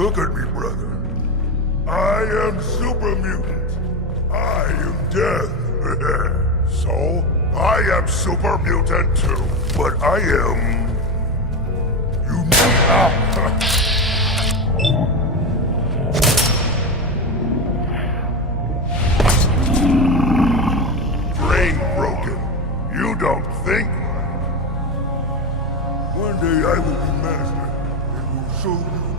Look at me, brother. I am super mutant. I am death. So, I am super mutant too. But I am... Brain broken. You don't think? One day I will be master and will show you all.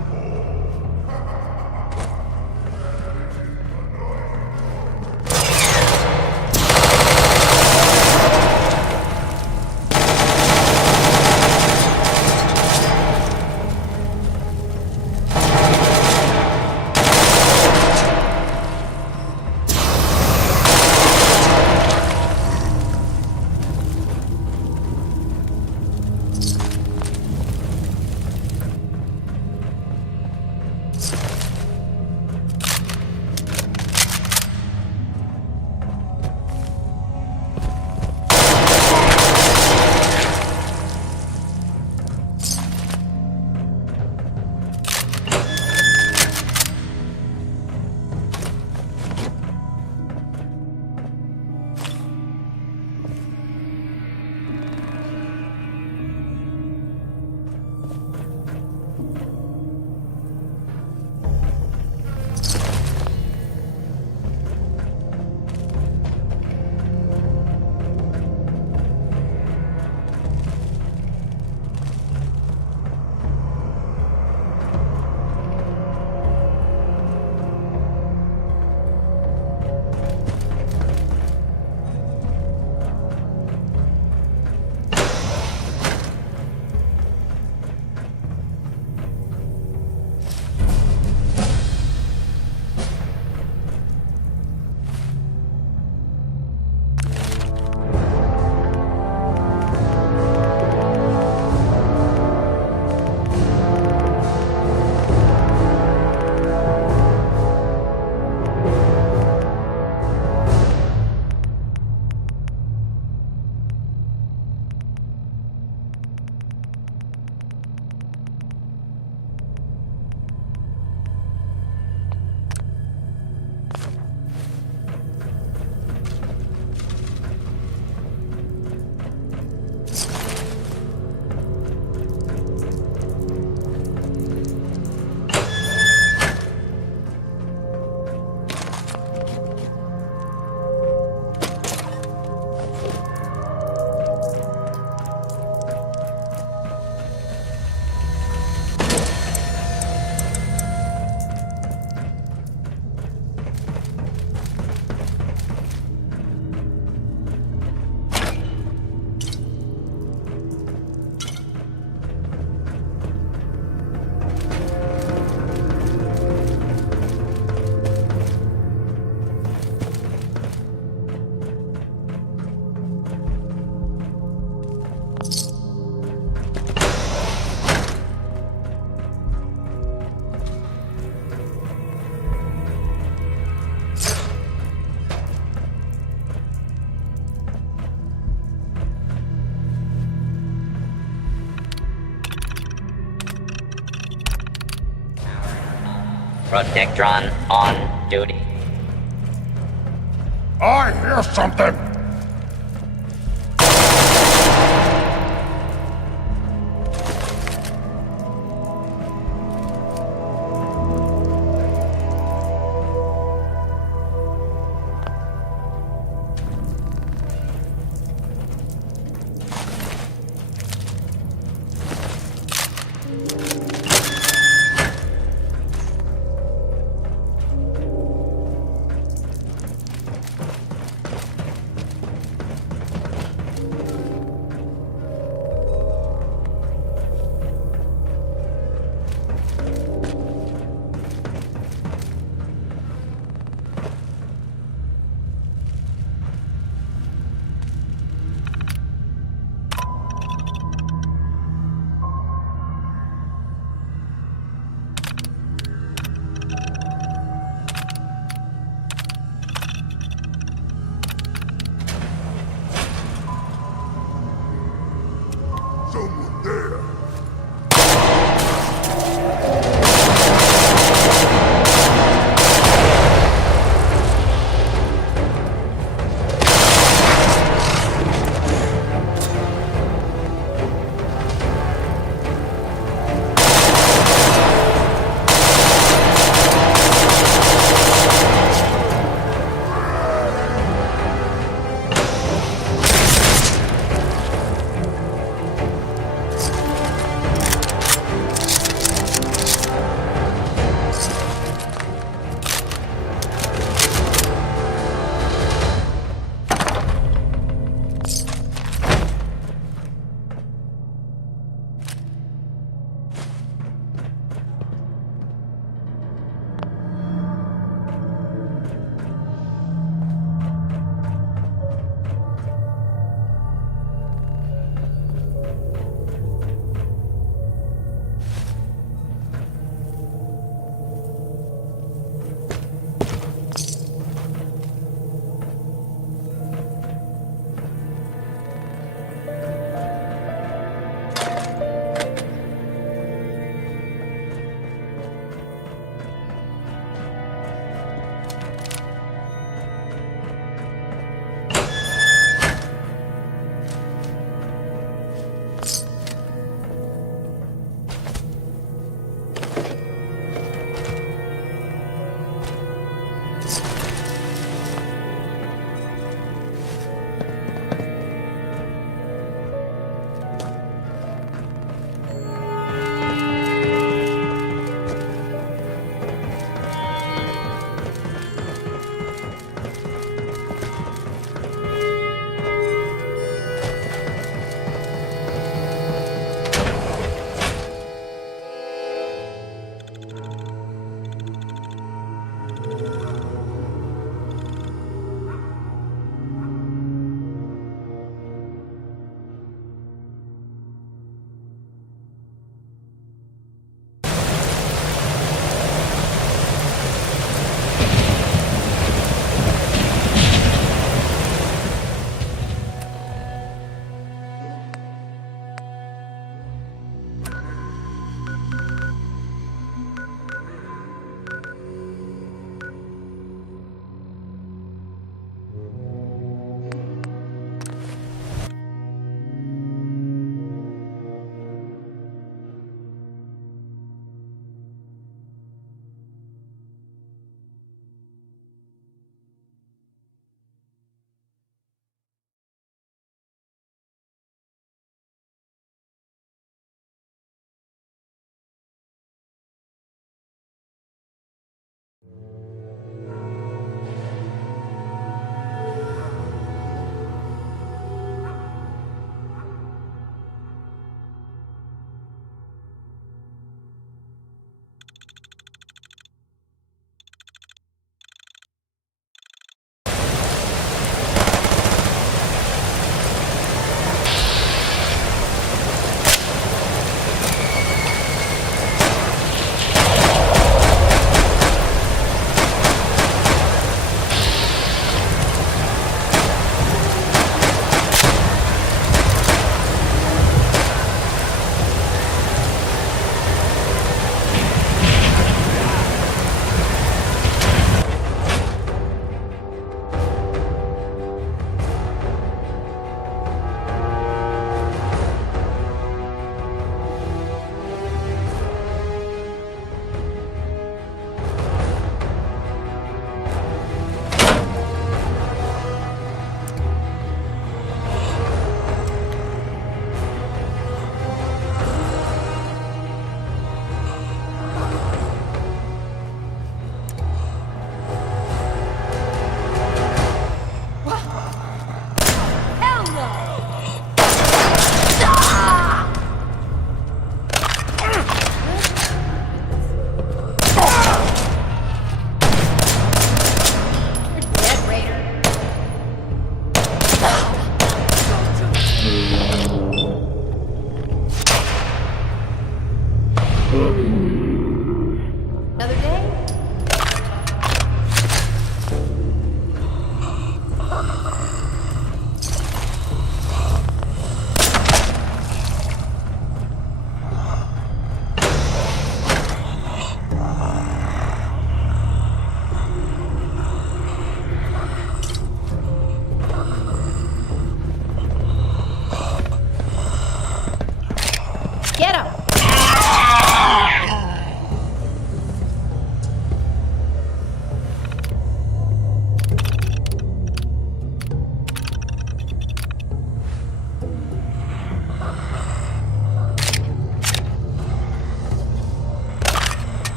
Protectron on duty. I hear something!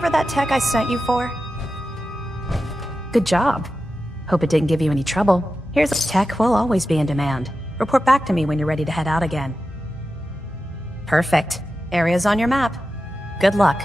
recover that tech I sent you for? Good job. Hope it didn't give you any trouble. Here's a tech will always be in demand. Report back to me when you're ready to head out again. Perfect. Area's on your map. Good luck.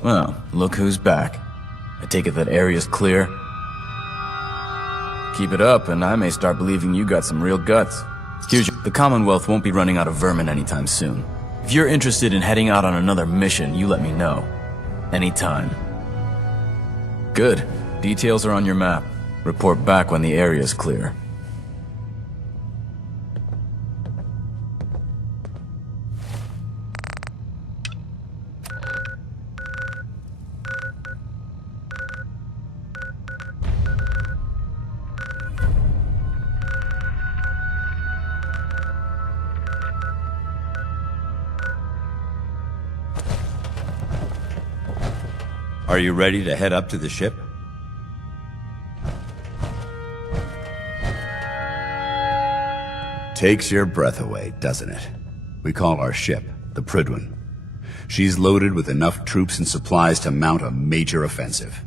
Well, look who's back. I take it that area's clear? Keep it up, and I may start believing you got some real guts. The Commonwealth won't be running out of vermin anytime soon. If you're interested in heading out on another mission, you let me know. Anytime. Good. Details are on your map. Report back when the area's clear. Are you ready to head up to the ship? Takes your breath away, doesn't it? We call our ship the Prydwen. She's loaded with enough troops and supplies to mount a major offensive.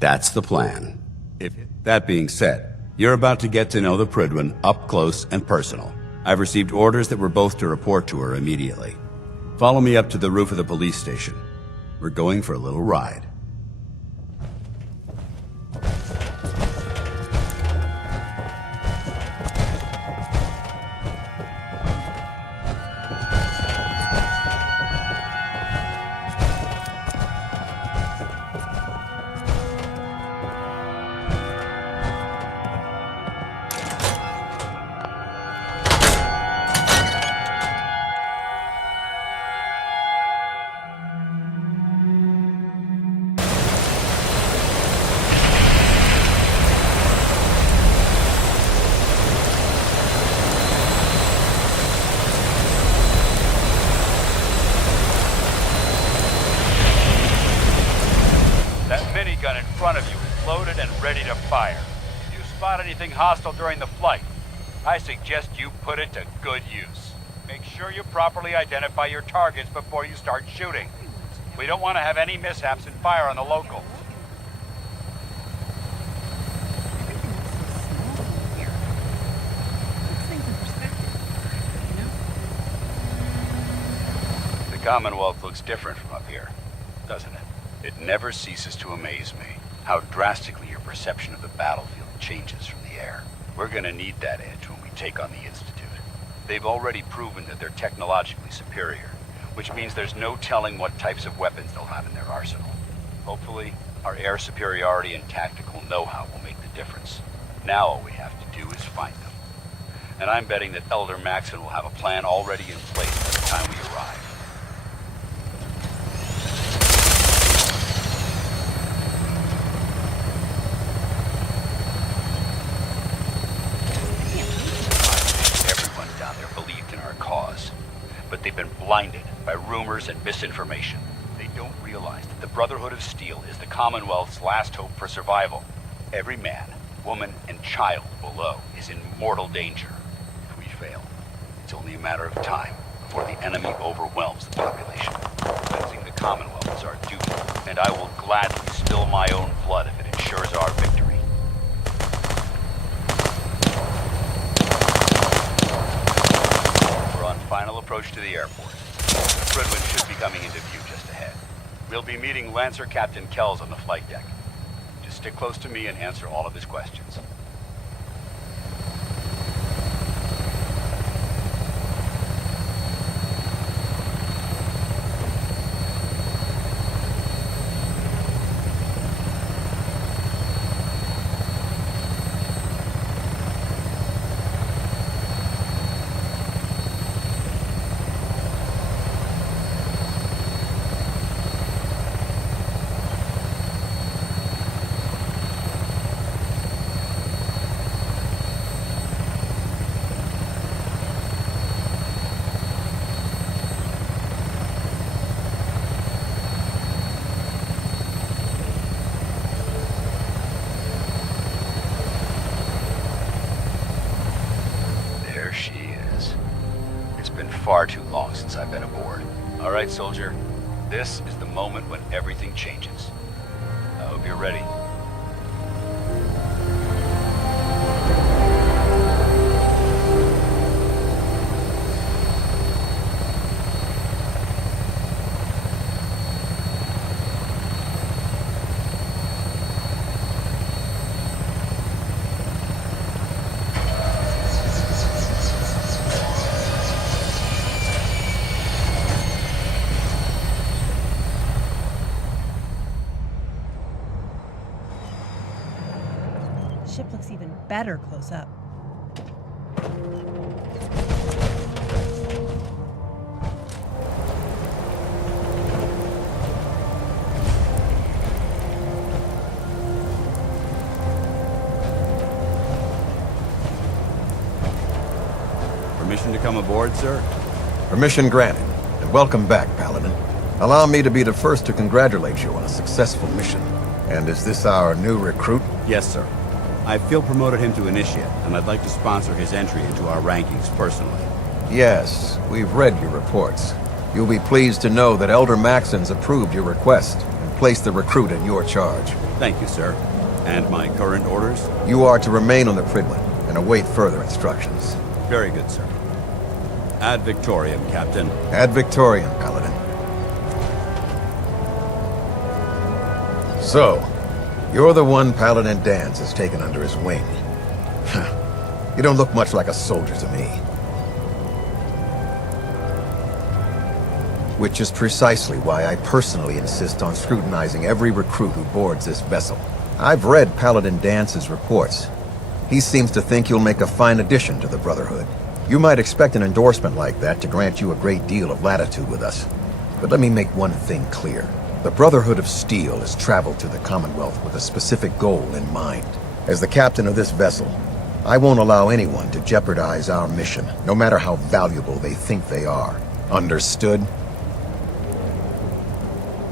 That's the plan. That being said, you're about to get to know the Prydwen up close and personal. I've received orders that we're both to report to her immediately. Follow me up to the roof of the police station. We're going for a little ride. Gun in front of you is loaded and ready to fire. If you spot anything hostile during the flight, I suggest you put it to good use. Make sure you properly identify your targets before you start shooting. We don't want to have any mishaps and fire on the locals. The Commonwealth looks different from up here, doesn't it? It never ceases to amaze me how drastically your perception of the battlefield changes from the air. We're gonna need that edge when we take on the Institute. They've already proven that they're technologically superior, which means there's no telling what types of weapons they'll have in their arsenal. Hopefully, our air superiority and tactical know-how will make the difference. Now all we have to do is find them. And I'm betting that Elder Maxon will have a plan already in place by the time we arrive. But they've been blinded by rumors and misinformation. They don't realize that the Brotherhood of Steel is the Commonwealth's last hope for survival. Every man, woman, and child below is in mortal danger. If we fail, it's only a matter of time before the enemy overwhelms the population. Cleansing the Commonwealth is our duty, and I will gladly spill my own blood if it ensures our victory. Final approach to the airport. Prydwen should be coming into view just ahead. We'll be meeting Lancer Captain Kells on the flight deck. Just stick close to me and answer all of his questions. far too long since I've been aboard. All right, soldier. This is the moment when everything changes. I hope you're ready. Ship looks even better close up. Permission to come aboard, sir? Permission granted, and welcome back, Paladin. Allow me to be the first to congratulate you on a successful mission. And is this our new recruit? Yes, sir. I feel promoted him to initiate, and I'd like to sponsor his entry into our rankings personally. Yes, we've read your reports. You'll be pleased to know that Elder Maxon's approved your request and placed the recruit in your charge. Thank you, sir. And my current orders? You are to remain on the Pridlin and await further instructions. Very good, sir. Ad Victoriam, Captain. Ad Victoriam, Paladin. So, you're the one Paladin Danse has taken under his wing. You don't look much like a soldier to me. Which is precisely why I personally insist on scrutinizing every recruit who boards this vessel. I've read Paladin Dance's reports. He seems to think you'll make a fine addition to the Brotherhood. You might expect an endorsement like that to grant you a great deal of latitude with us. But let me make one thing clear. The Brotherhood of Steel has traveled to the Commonwealth with a specific goal in mind. As the captain of this vessel, I won't allow anyone to jeopardize our mission, no matter how valuable they think they are. Understood?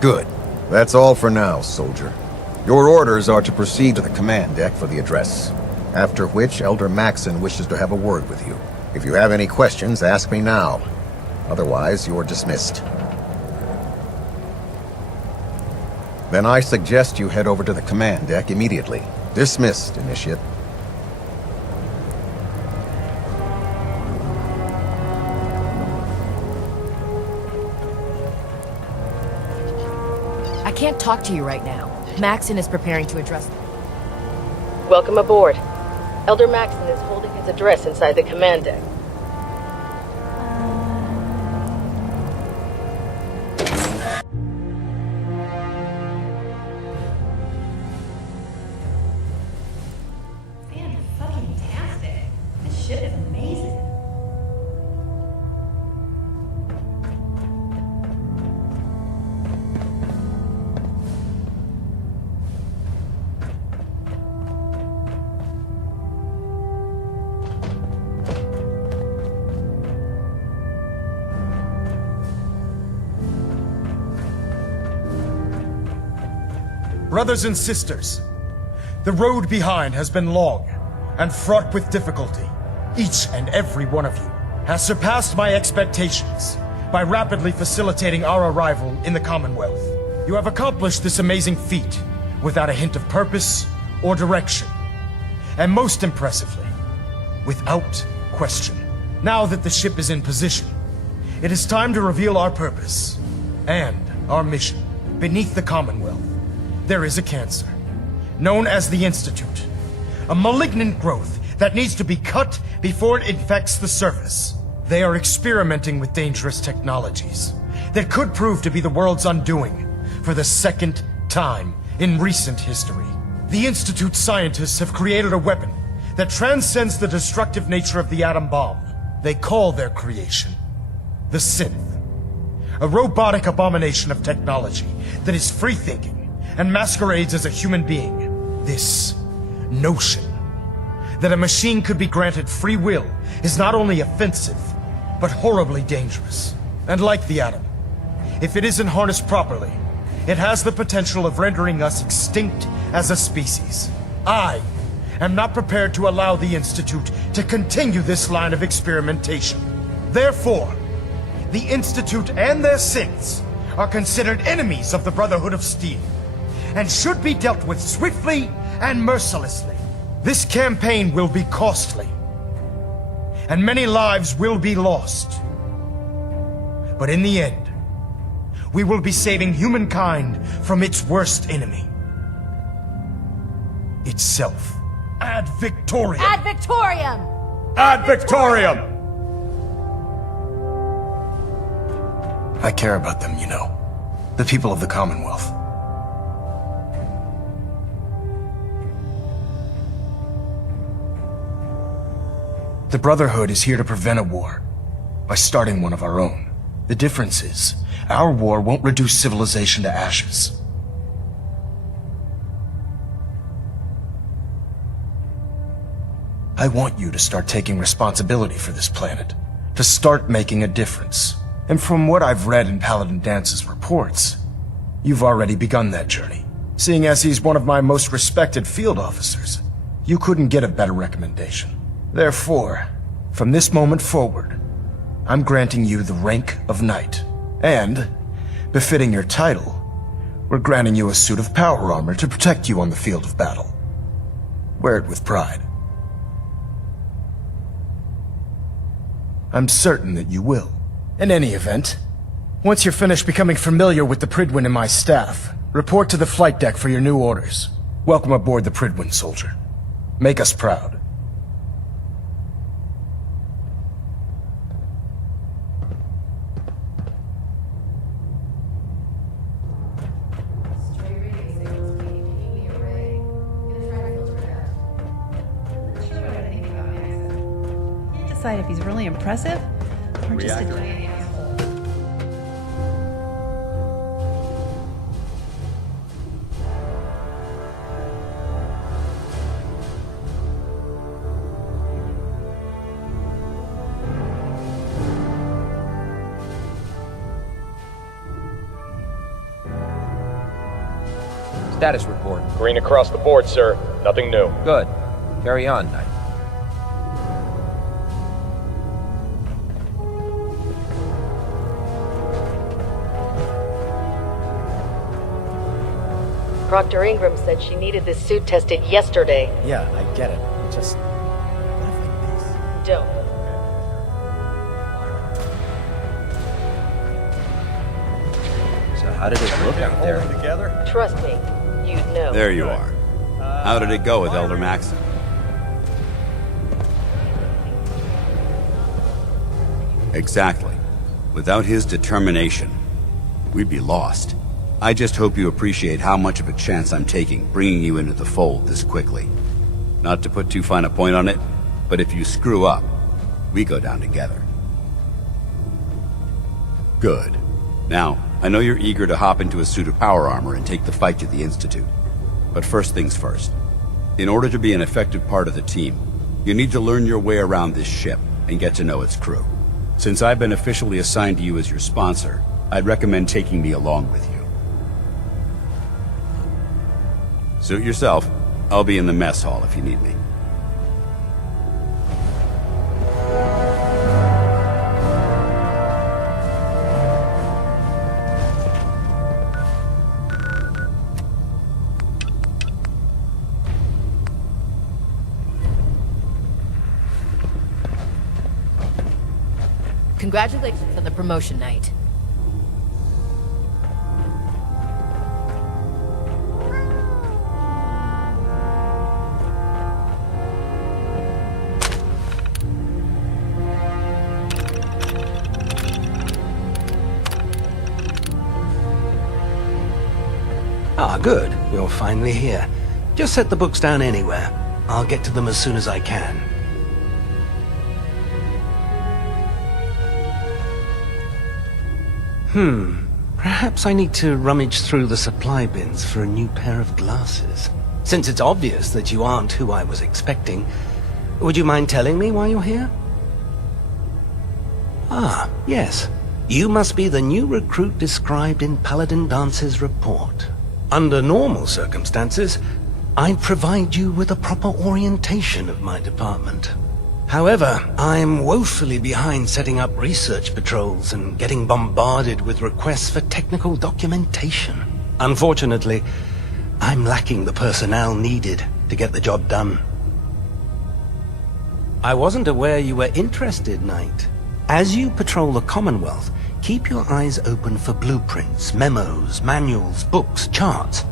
Good. That's all for now, soldier. Your orders are to proceed to the command deck for the address, after which Elder Maxon wishes to have a word with you. If you have any questions, ask me now. Otherwise, you're dismissed. Then I suggest you head over to the command deck immediately. Dismissed, Initiate. I can't talk to you right now. Maxon is preparing to address... Welcome aboard. Elder Maxon is holding his address inside the command deck. Fan-fucking-tastic. This ship is amazing. Brothers and sisters, the road behind has been long and fraught with difficulty. Each and every one of you has surpassed my expectations by rapidly facilitating our arrival in the Commonwealth. You have accomplished this amazing feat without a hint of purpose or direction. And most impressively, without question. Now that the ship is in position, it is time to reveal our purpose and our mission. Beneath the Commonwealth, there is a cancer, known as the Institute. A malignant growth that needs to be cut before it infects the surface. They are experimenting with dangerous technologies that could prove to be the world's undoing for the second time in recent history. The Institute scientists have created a weapon that transcends the destructive nature of the atom bomb. They call their creation the Synth. A robotic abomination of technology that is free-thinking and masquerades as a human being. This notion that a machine could be granted free will is not only offensive, but horribly dangerous. And like the atom, if it isn't harnessed properly, it has the potential of rendering us extinct as a species. I am not prepared to allow the Institute to continue this line of experimentation. Therefore, the Institute and their synths are considered enemies of the Brotherhood of Steel, and should be dealt with swiftly and mercilessly. This campaign will be costly, and many lives will be lost. But in the end, we will be saving humankind from its worst enemy. Itself. Ad Victoriam! Ad Victoriam! Ad Victoriam! I care about them, you know. The people of the Commonwealth. The Brotherhood is here to prevent a war by starting one of our own. The difference is, our war won't reduce civilization to ashes. I want you to start taking responsibility for this planet, to start making a difference. And from what I've read in Paladin Dance's reports, you've already begun that journey. Seeing as he's one of my most respected field officers, you couldn't get a better recommendation. Therefore, from this moment forward, I'm granting you the rank of Knight. And, befitting your title, we're granting you a suit of power armor to protect you on the field of battle. Wear it with pride. I'm certain that you will. In any event, once you're finished becoming familiar with the Pridwin and my staff, report to the flight deck for your new orders. Welcome aboard the Pridwin, soldier. Make us proud. Decide if he's really impressive or just a giant asshole. Status report. Green across the board, sir. Nothing new. Good. Carry on, Knight. Proctor Ingram said she needed this suit tested yesterday. Yeah, I get it. Just... Don't. So how did it look out there? Together? Trust me, you'd know. There you are. How did it go with Elder Maxon? Exactly. Without his determination, we'd be lost. I just hope you appreciate how much of a chance I'm taking bringing you into the fold this quickly. Not to put too fine a point on it, but if you screw up, we go down together. Good. Now, I know you're eager to hop into a suit of power armor and take the fight to the Institute. But first things first. In order to be an effective part of the team, you need to learn your way around this ship and get to know its crew. Since I've been officially assigned to you as your sponsor, I'd recommend taking me along with you. Suit yourself. I'll be in the mess hall if you need me. Congratulations on the promotion, Knight. Ah, good. You're finally here. Just set the books down anywhere. I'll get to them as soon as I can. Perhaps I need to rummage through the supply bins for a new pair of glasses. Since it's obvious that you aren't who I was expecting, would you mind telling me why you're here? Ah, yes. You must be the new recruit described in Paladin Dance's report. Under normal circumstances, I'd provide you with a proper orientation of my department. However, I'm woefully behind setting up research patrols and getting bombarded with requests for technical documentation. Unfortunately, I'm lacking the personnel needed to get the job done. I wasn't aware you were interested, Knight. As you patrol the Commonwealth, keep your eyes open for blueprints, memos, manuals, books, charts.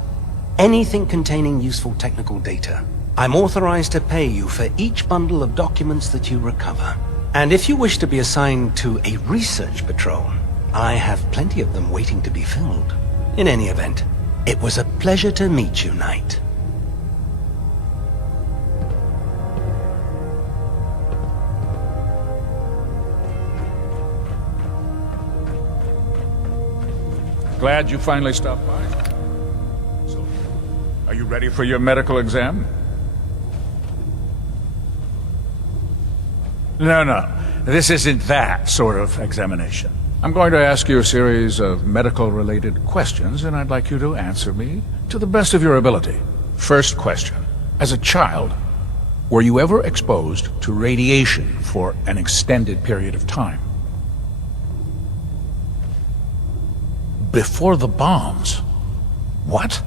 Anything containing useful technical data. I'm authorized to pay you for each bundle of documents that you recover. And if you wish to be assigned to a research patrol, I have plenty of them waiting to be filled. In any event, it was a pleasure to meet you, Knight. Glad you finally stopped by. So, are you ready for your medical exam? No. This isn't that sort of examination. I'm going to ask you a series of medical-related questions, and I'd like you to answer me to the best of your ability. First question. As a child, were you ever exposed to radiation for an extended period of time? Before the bombs? What?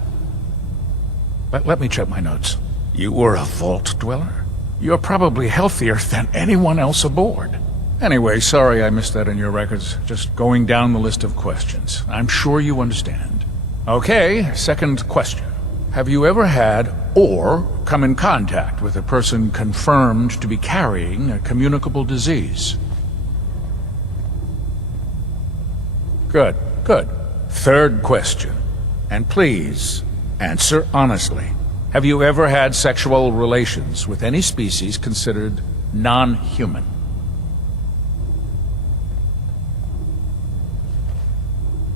Let me check my notes. You were a vault dweller? You're probably healthier than anyone else aboard. Anyway, sorry I missed that in your records. Just going down the list of questions. I'm sure you understand. Okay, second question. Have you ever had or come in contact with a person confirmed to be carrying a communicable disease? Good. Third question. And please, answer honestly. Have you ever had sexual relations with any species considered non-human?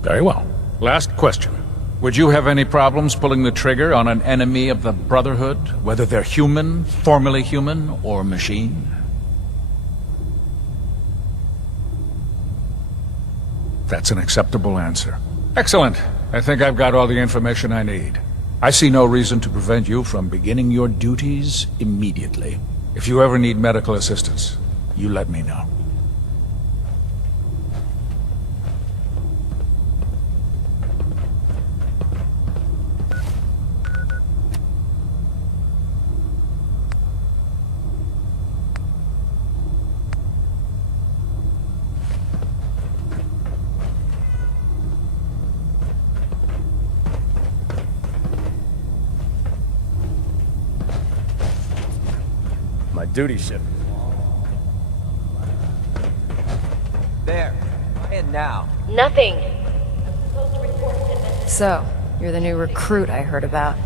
Very well. Last question. Would you have any problems pulling the trigger on an enemy of the Brotherhood, whether they're human, formerly human, or machine? That's an acceptable answer. Excellent. I think I've got all the information I need. I see no reason to prevent you from beginning your duties immediately. If you ever need medical assistance, you let me know. My duty ship. There. And now. Nothing. So, you're the new recruit I heard about.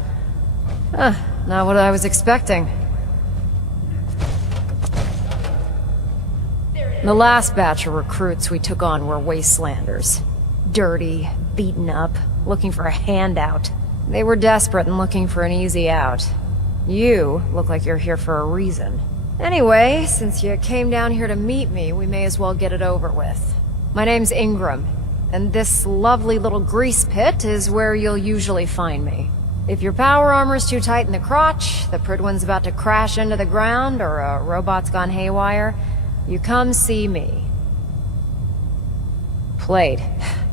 Not what I was expecting. The last batch of recruits we took on were Wastelanders. Dirty, beaten up, looking for a handout. They were desperate and looking for an easy out. You look like you're here for a reason. Anyway, since you came down here to meet me, we may as well get it over with. My name's Ingram, and this lovely little grease pit is where you'll usually find me. If your power armor's too tight in the crotch, the Pridwin's about to crash into the ground, or a robot's gone haywire, you come see me. Played.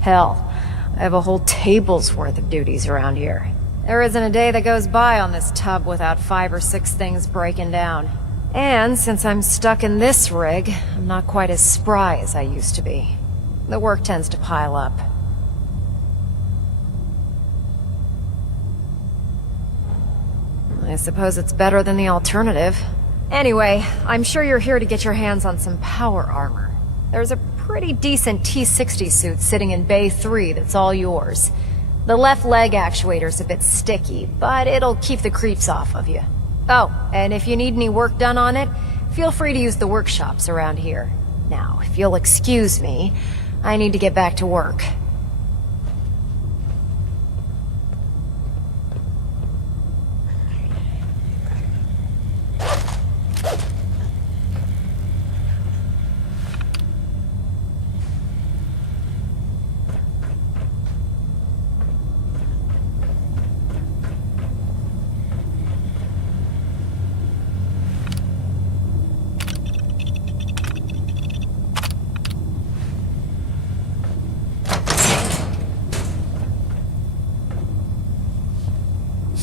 Hell, I have a whole table's worth of duties around here. There isn't a day that goes by on this tub without 5 or 6 things breaking down. And since I'm stuck in this rig, I'm not quite as spry as I used to be. The work tends to pile up. I suppose it's better than the alternative. Anyway, I'm sure you're here to get your hands on some power armor. There's a pretty decent T-60 suit sitting in Bay 3 that's all yours. The left leg actuator's a bit sticky, but it'll keep the creeps off of you. Oh, and if you need any work done on it, feel free to use the workshops around here. Now, if you'll excuse me, I need to get back to work.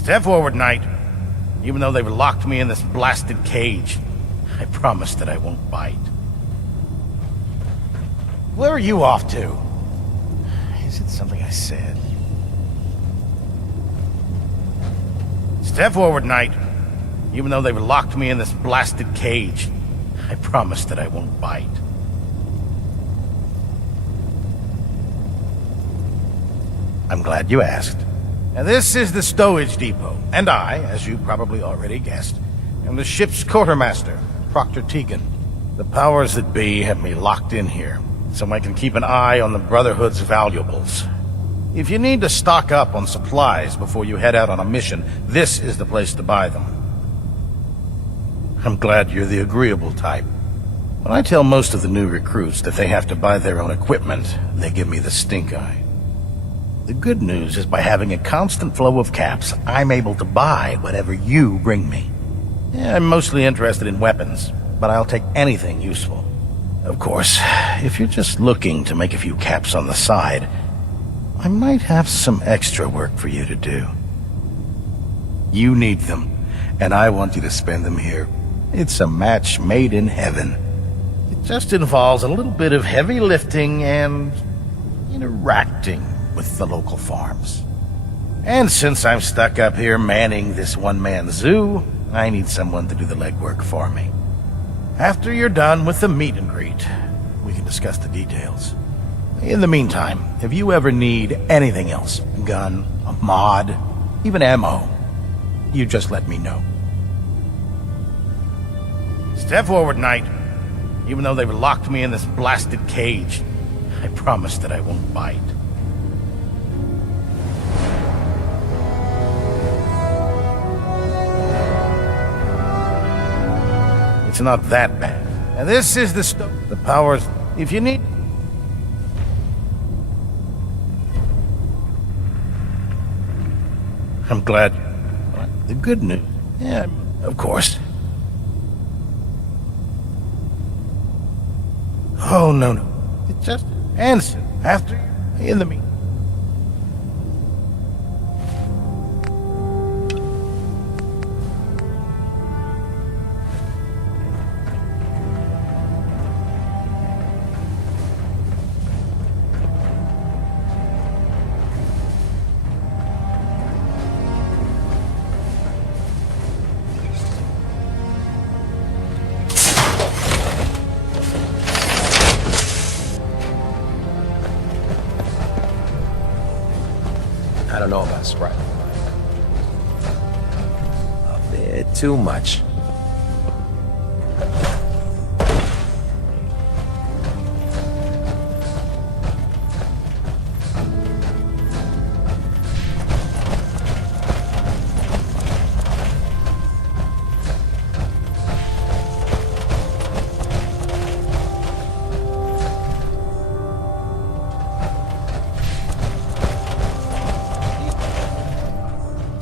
Step forward, Knight. Even though they've locked me in this blasted cage, I promise that I won't bite. Where are you off to? Is it something I said? Step forward, Knight. Even though they've locked me in this blasted cage, I promise that I won't bite. I'm glad you asked. Now, this is the stowage depot, and I, as you probably already guessed, am the ship's quartermaster, Proctor Tegan. The powers that be have me locked in here, so I can keep an eye on the Brotherhood's valuables. If you need to stock up on supplies before you head out on a mission, this is the place to buy them. I'm glad you're the agreeable type. When I tell most of the new recruits that they have to buy their own equipment, they give me the stink eye. The good news is by having a constant flow of caps, I'm able to buy whatever you bring me. Yeah, I'm mostly interested in weapons, but I'll take anything useful. Of course, if you're just looking to make a few caps on the side, I might have some extra work for you to do. You need them, and I want you to spend them here. It's a match made in heaven. It just involves a little bit of heavy lifting and interacting with the local farms. And since I'm stuck up here manning this one-man zoo, I need someone to do the legwork for me. After you're done with the meet and greet, we can discuss the details. In the meantime, if you ever need anything else, a gun, a mod, even ammo, you just let me know. Step forward, Knight. Even though they've locked me in this blasted cage, I promise that I won't bite. It's not that bad. Now this is the powers, if you need... I'm glad. The good news. Yeah, of course. Oh, no. It just ends after you're in the meet. I don't know about Sprite. A bit too much.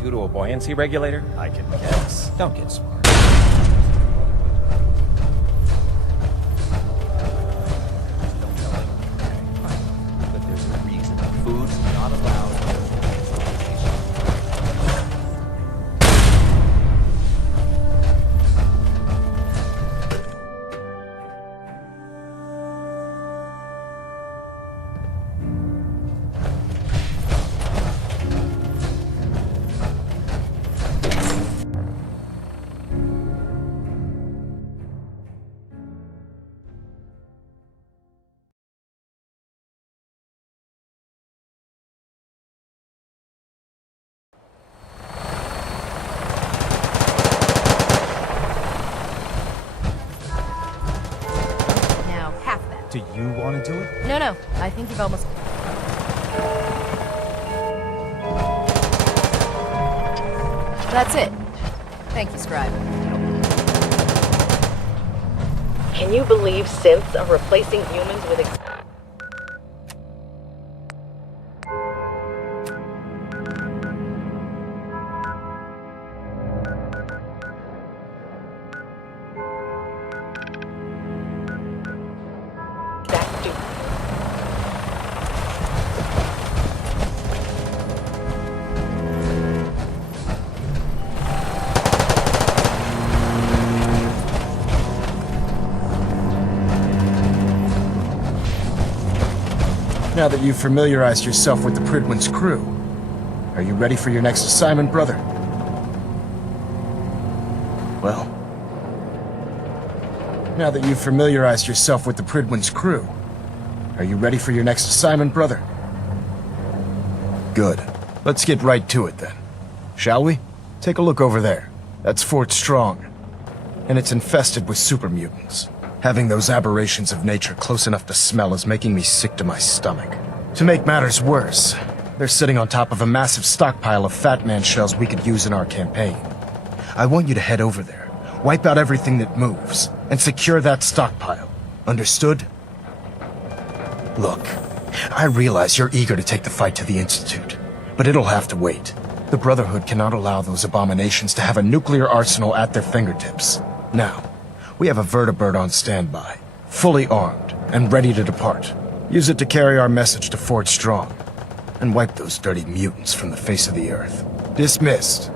Due to a buoyancy regulator? I can guess. Don't get smart. Don't tell anyone. But there's a reason. Food's not allowed. Do you want to do it? No. I think you've almost... That's it. Thank you, Scribe. Can you believe synths are replacing humans with... Now that you've familiarized yourself with the Prydwen's crew, are you ready for your next assignment, brother? Well, now that you've familiarized yourself with the Prydwen's crew, are you ready for your next assignment, brother? Good. Let's get right to it then. Shall we? Take a look over there. That's Fort Strong. And it's infested with super mutants. Having those aberrations of nature close enough to smell is making me sick to my stomach. To make matters worse, they're sitting on top of a massive stockpile of Fat Man shells we could use in our campaign. I want you to head over there, wipe out everything that moves, and secure that stockpile. Understood? Look, I realize you're eager to take the fight to the Institute, but it'll have to wait. The Brotherhood cannot allow those abominations to have a nuclear arsenal at their fingertips. Now, we have a vertibird on standby, fully armed, and ready to depart. Use it to carry our message to Fort Strong, and wipe those dirty mutants from the face of the earth. Dismissed.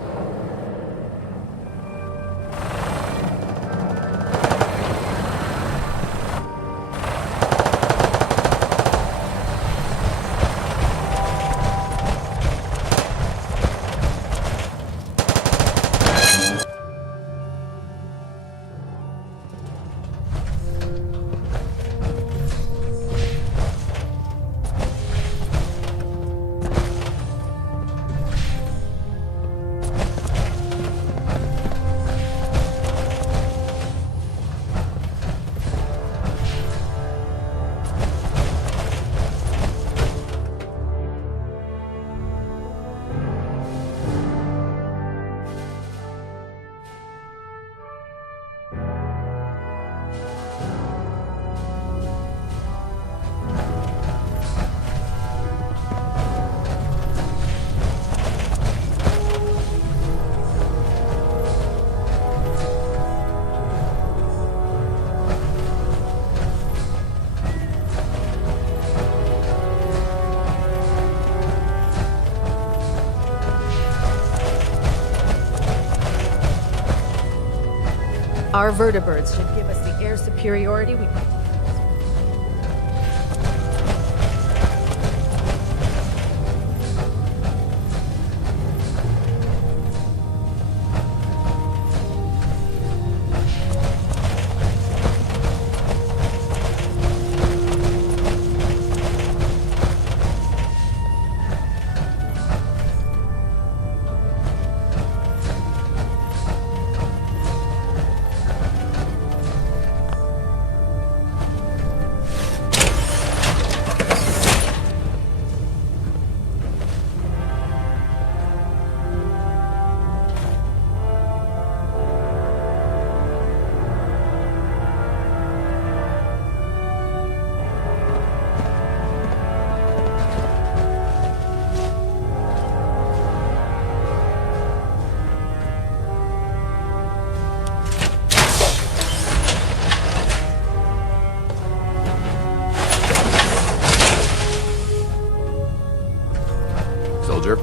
Our vertibirds should give us the air superiority we... Soldier.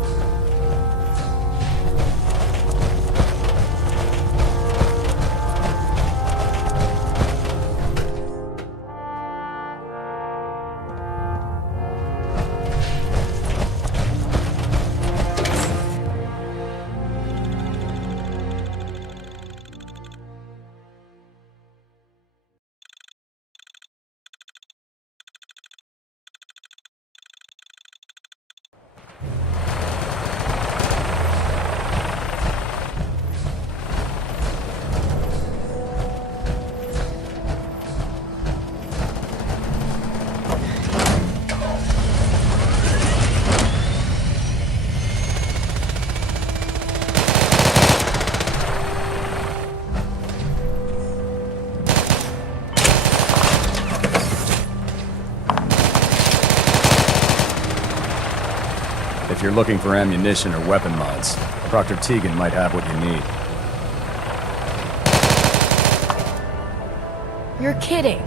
If you're looking for ammunition or weapon mods, Dr. Tegan might have what you need. You're kidding.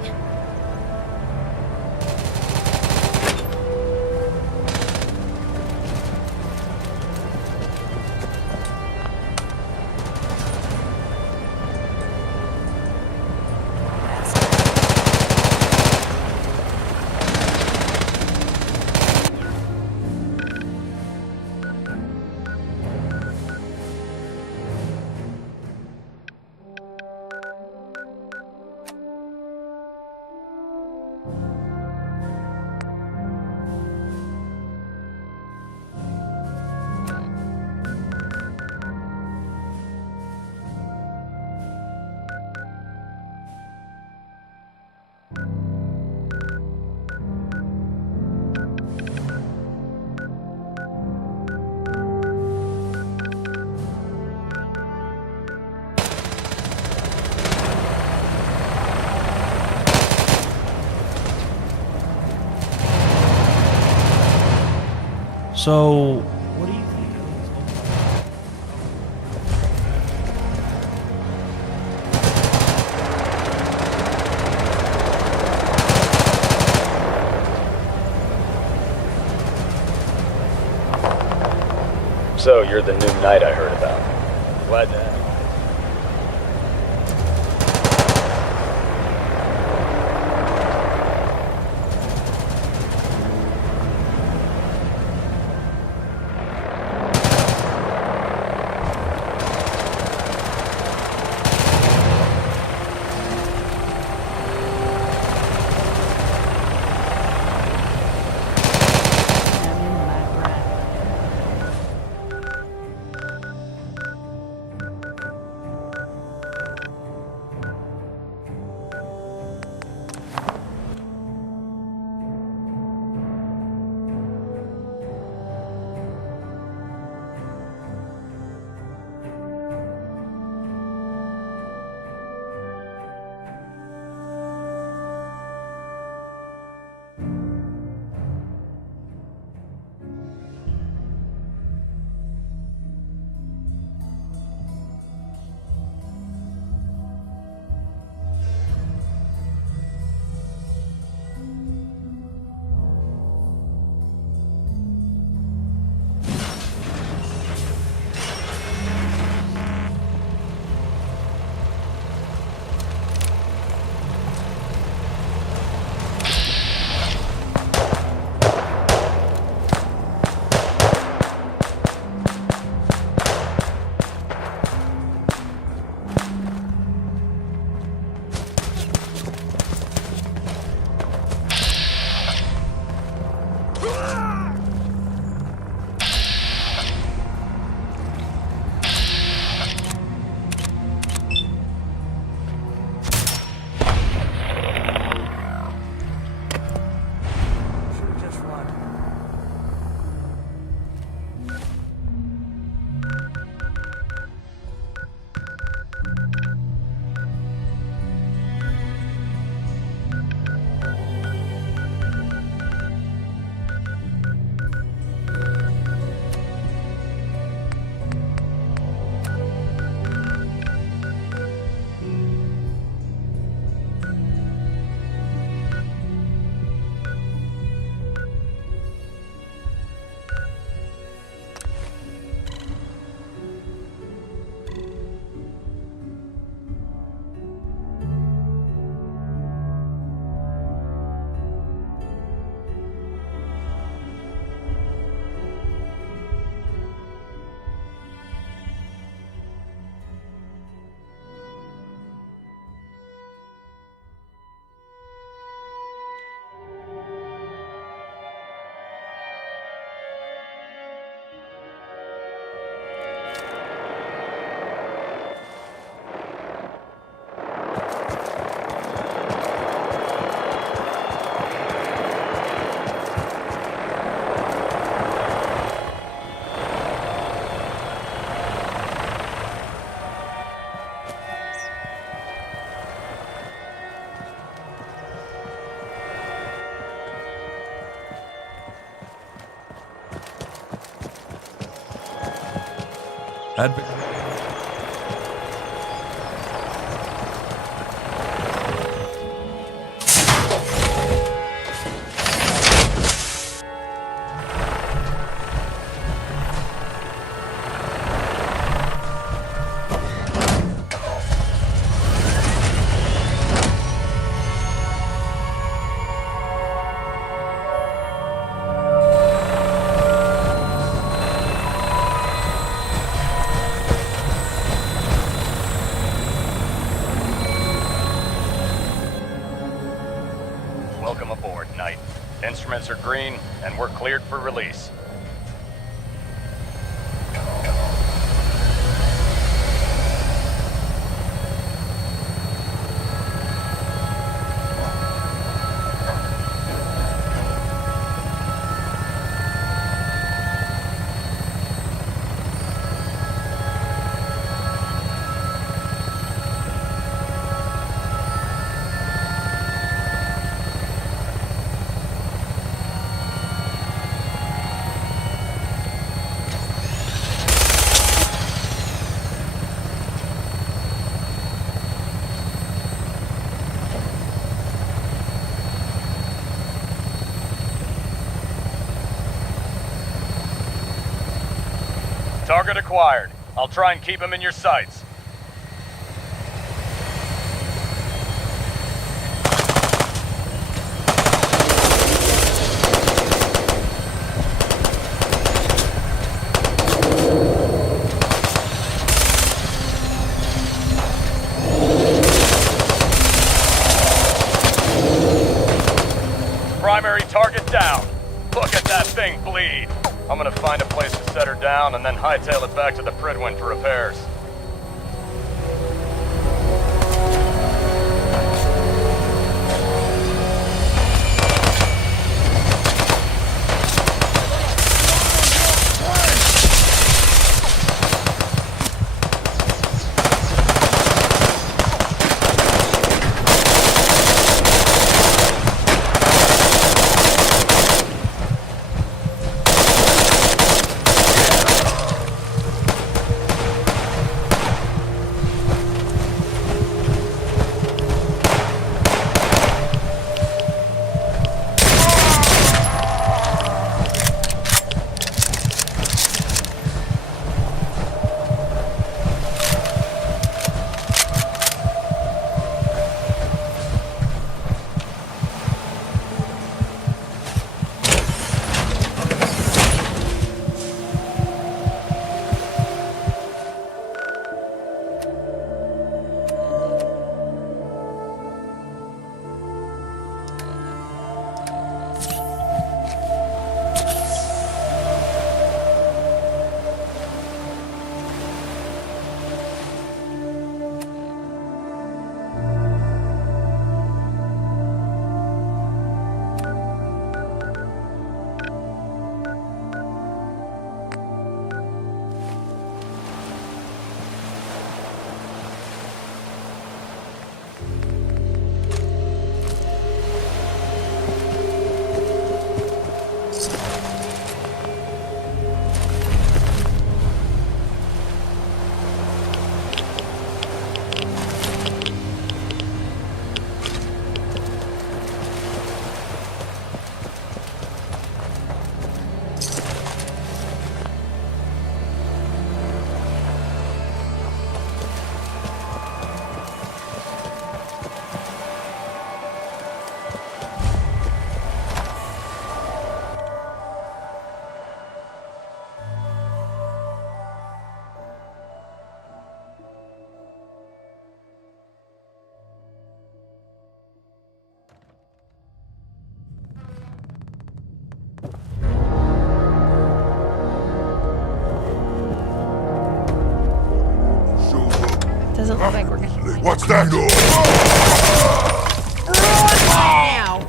So, what do you think? So, you're the new knight I heard about. Glad to have you. Welcome aboard, Knight. Instruments are green, and we're cleared for release. Target acquired. I'll try and keep him in your sights. Primary target down. Look at that thing bleed. I'm gonna find a place to set her down and then hightail it back to the Pridwin for repairs. Doesn't look like we're gonna. What's that? Now.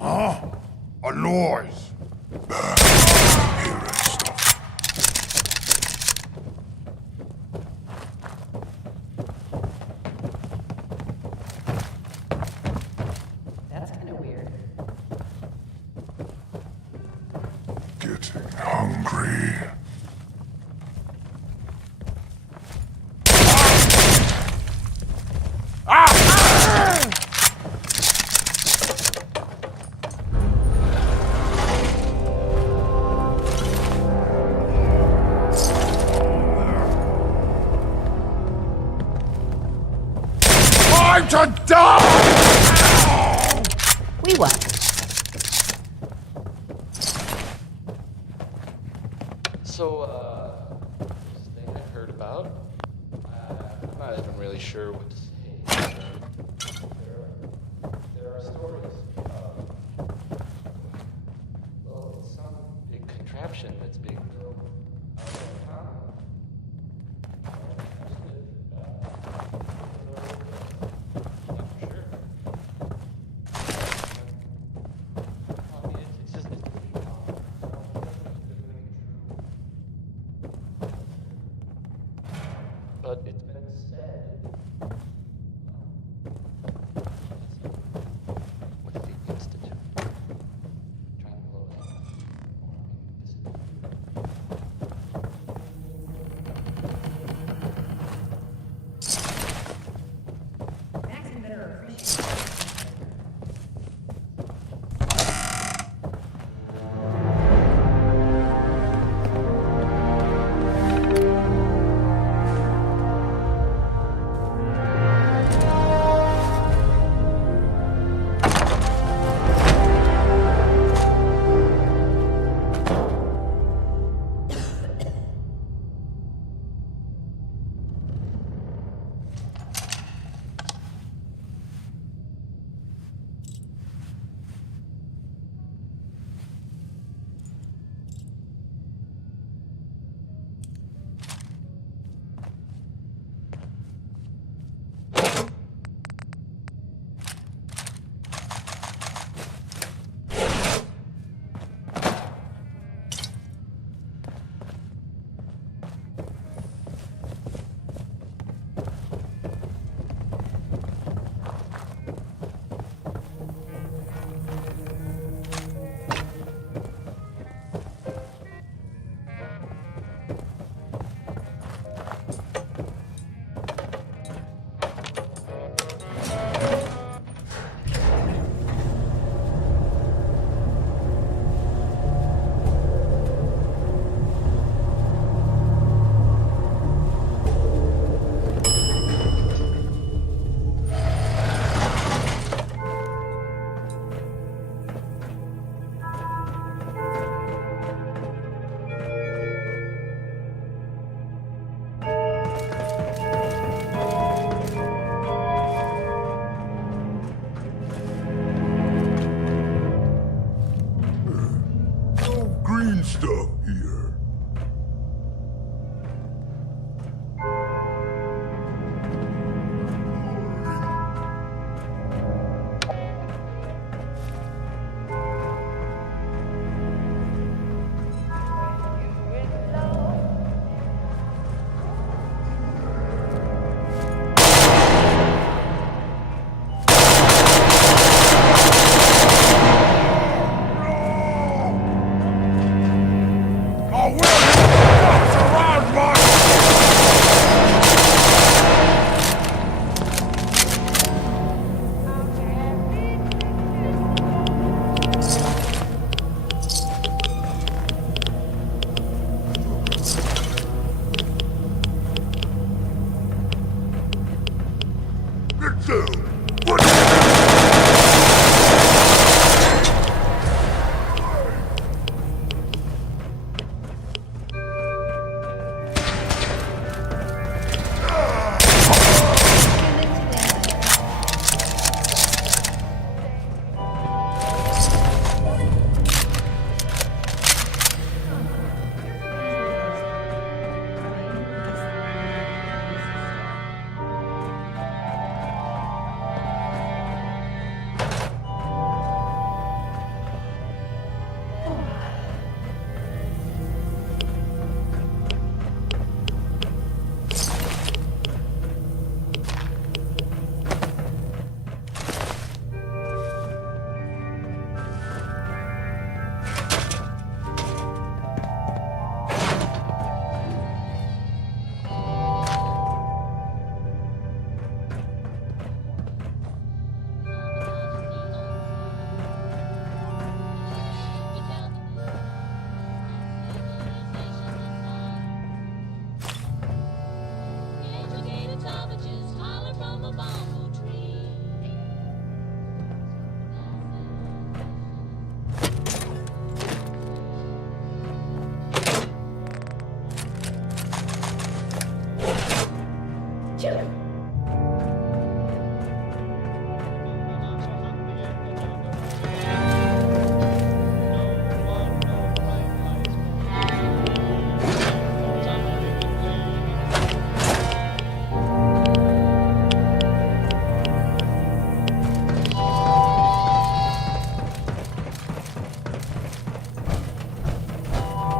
Huh? A noise. That's kind of weird. Getting hungry. Time to die! We what? So, this thing I heard about, I'm not even really sure what to say. There are stories of, well, it's some big contraption that's being built out of town. But it's been said. What's the Institute? Trying to blow it up.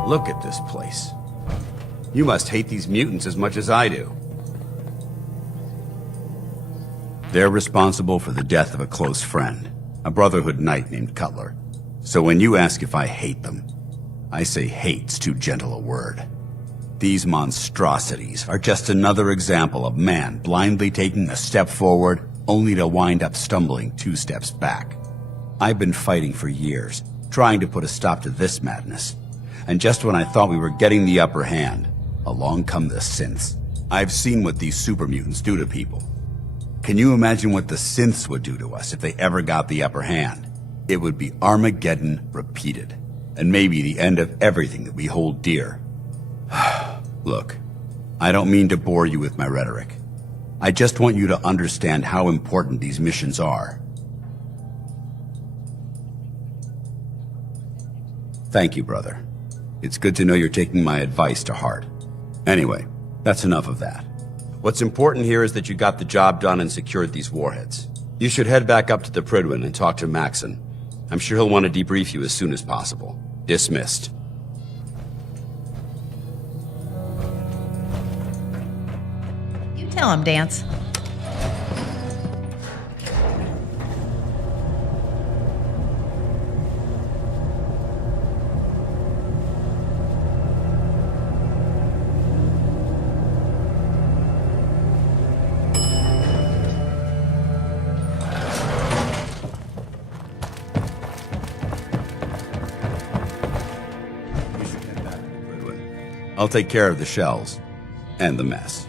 Look at this place. You must hate these mutants as much as I do. They're responsible for the death of a close friend, a Brotherhood knight named Cutler. So when you ask if I hate them, I say hate's too gentle a word. These monstrosities are just another example of man blindly taking a step forward only to wind up stumbling 2 steps back. I've been fighting for years, trying to put a stop to this madness. And just when I thought we were getting the upper hand, along come the synths. I've seen what these super mutants do to people. Can you imagine what the synths would do to us if they ever got the upper hand? It would be Armageddon repeated, and maybe the end of everything that we hold dear. Look, I don't mean to bore you with my rhetoric. I just want you to understand how important these missions are. Thank you, brother. It's good to know you're taking my advice to heart. Anyway, that's enough of that. What's important here is that you got the job done and secured these warheads. You should head back up to the Prydwen and talk to Maxon. I'm sure he'll want to debrief you as soon as possible. Dismissed. You tell him, Dance. I'll take care of the shells and the mess.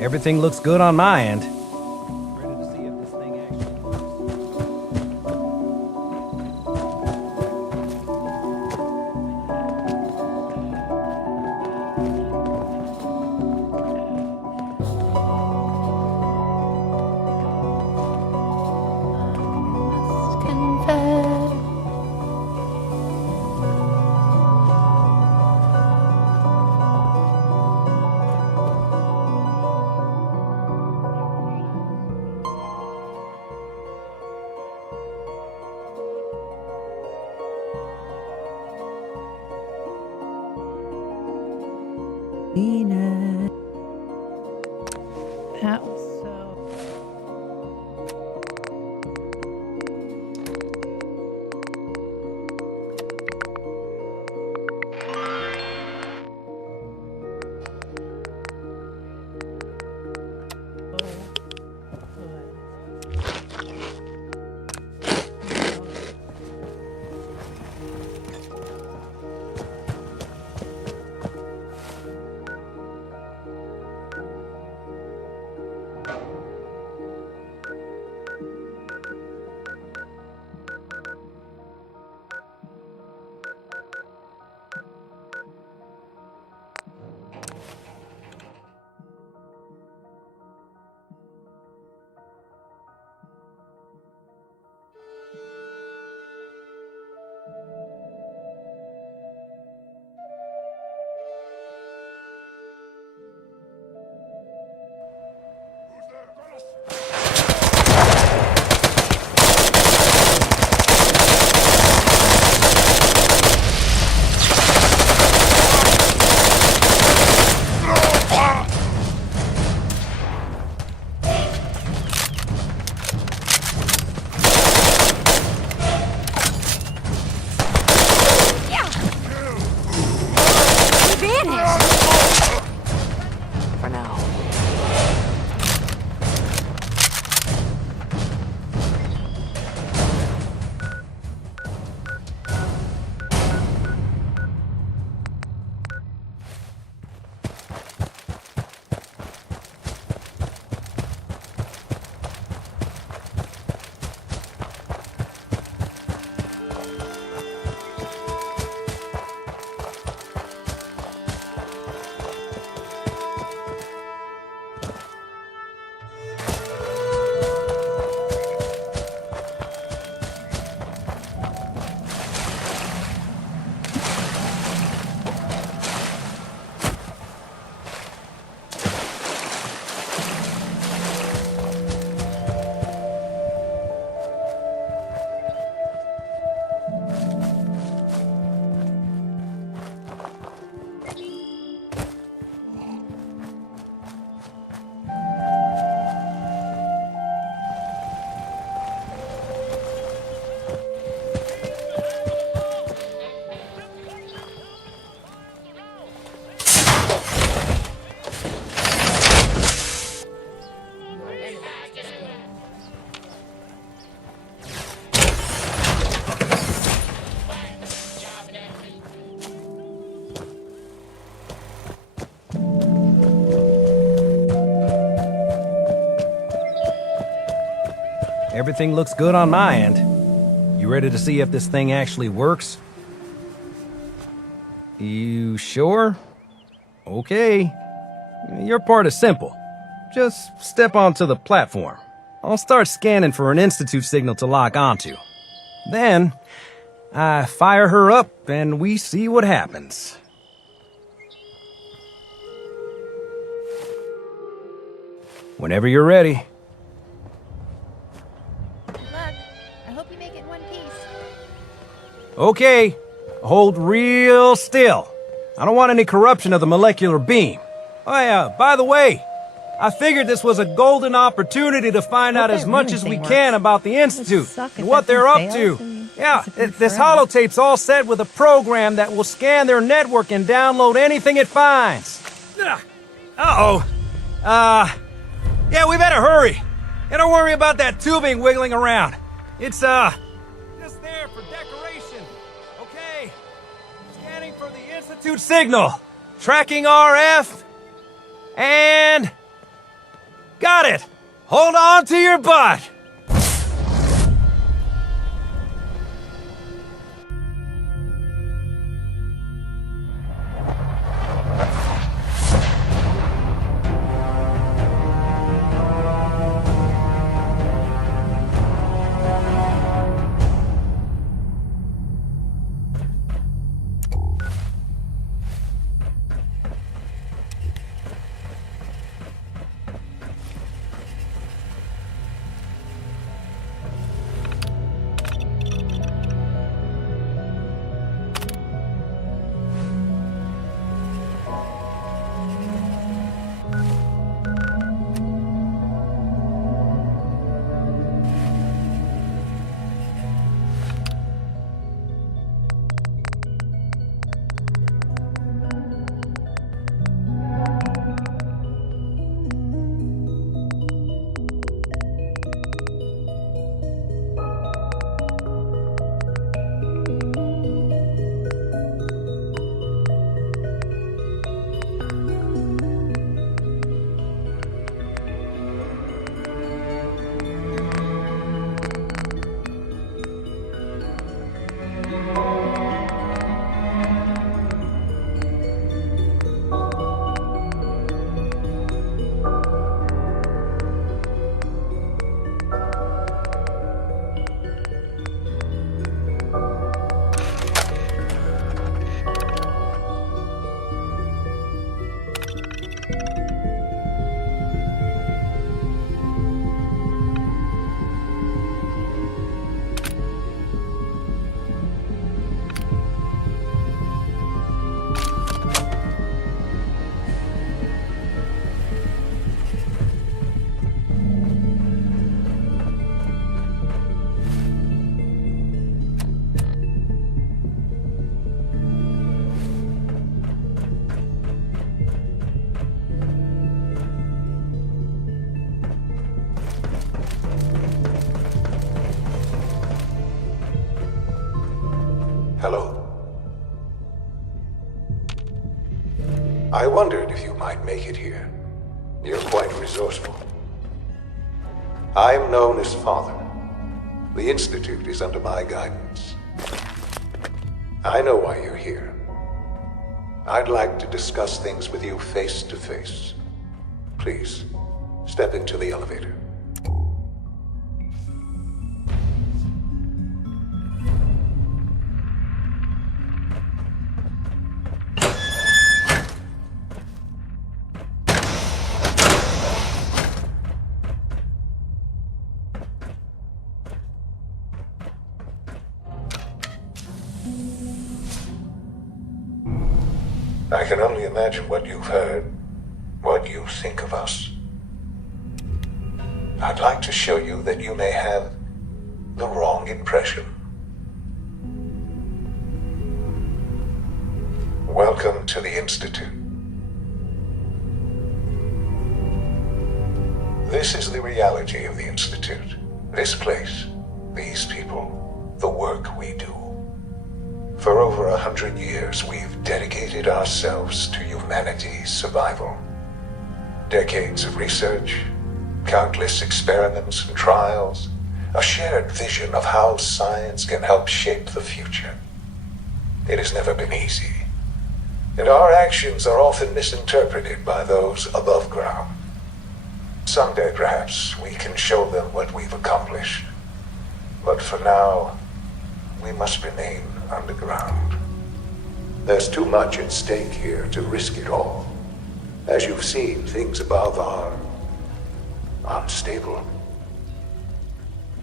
Everything looks good on my end. That was so. For now. Everything looks good on my end. You ready to see if this thing actually works? You sure? Okay. Your part is simple. Just step onto the platform. I'll start scanning for an Institute signal to lock onto. Then, I fire her up and we see what happens. Whenever you're ready. Okay, hold real still. I don't want any corruption of the molecular beam. Oh yeah, by the way, I figured this was a golden opportunity to find out as much as we can about the Institute and what they're up to. Yeah, this holotape's all set with a program that will scan their network and download anything it finds. Uh-oh. Yeah, we better hurry. And don't worry about that tubing wiggling around. It's, just there for decoration. Okay. Scanning for the Institute signal. Tracking RF. And... got it. Hold on to your butt. I wondered if you might make it here. You're quite resourceful. I'm known as Father. The Institute is under my guidance. I know why you're here. I'd like to discuss things with you face to face. Please, step into the elevator. I can only imagine what you've heard, what you think of us. I'd like to show you that you may have the wrong impression. Welcome to the Institute. This is the reality of the Institute. This place, these people, the work we do. For over 100 years, we've dedicated ourselves to humanity's survival. Decades of research, countless experiments and trials, a shared vision of how science can help shape the future. It has never been easy, and our actions are often misinterpreted by those above ground. Someday, perhaps, we can show them what we've accomplished. But for now, we must remain underground. There's too much at stake here to risk it all. As you've seen, things above are unstable.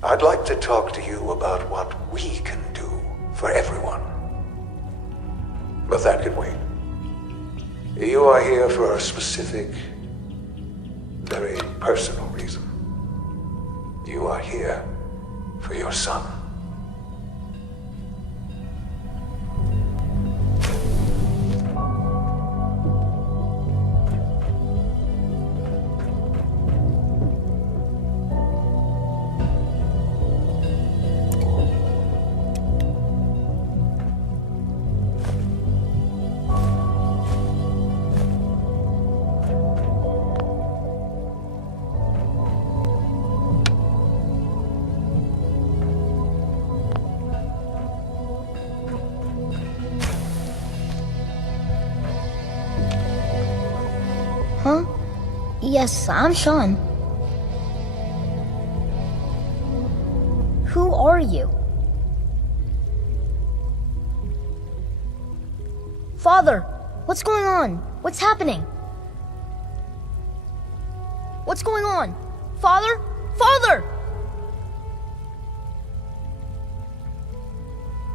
I'd like to talk to you about what we can do for everyone. But that can wait. You are here for a specific, very personal reason. You are here for your son. Huh? Yes, I'm Sean. Who are you? Father, what's going on? What's happening? What's going on? Father? Father!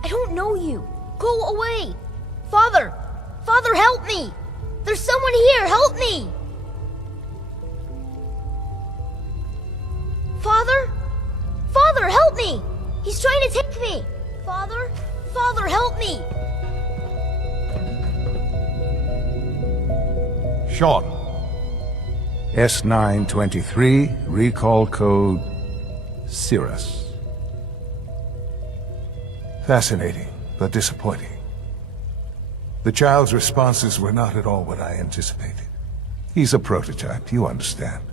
I don't know you. Go away. Father! Father, help me! There's someone here! Help me! Father? Father, help me! He's trying to take me! Father? Father, help me! Sean. S923, recall code Cirrus. Fascinating, but disappointing. The child's responses were not at all what I anticipated. He's a prototype, you understand.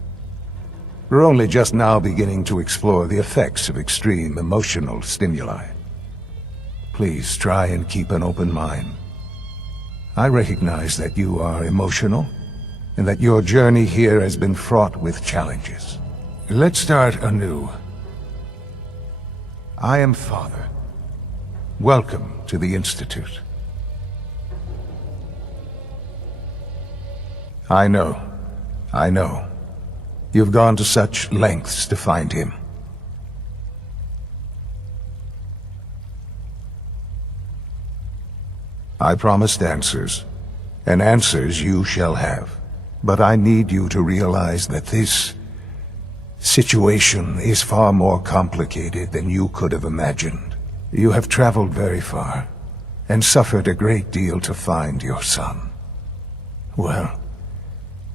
We're only just now beginning to explore the effects of extreme emotional stimuli. Please try and keep an open mind. I recognize that you are emotional, and that your journey here has been fraught with challenges. Let's start anew. I am Father. Welcome to the Institute. I know. You've gone to such lengths to find him. I promised answers, and answers you shall have. But I need you to realize that this situation is far more complicated than you could have imagined. You have traveled very far, and suffered a great deal to find your son. Well,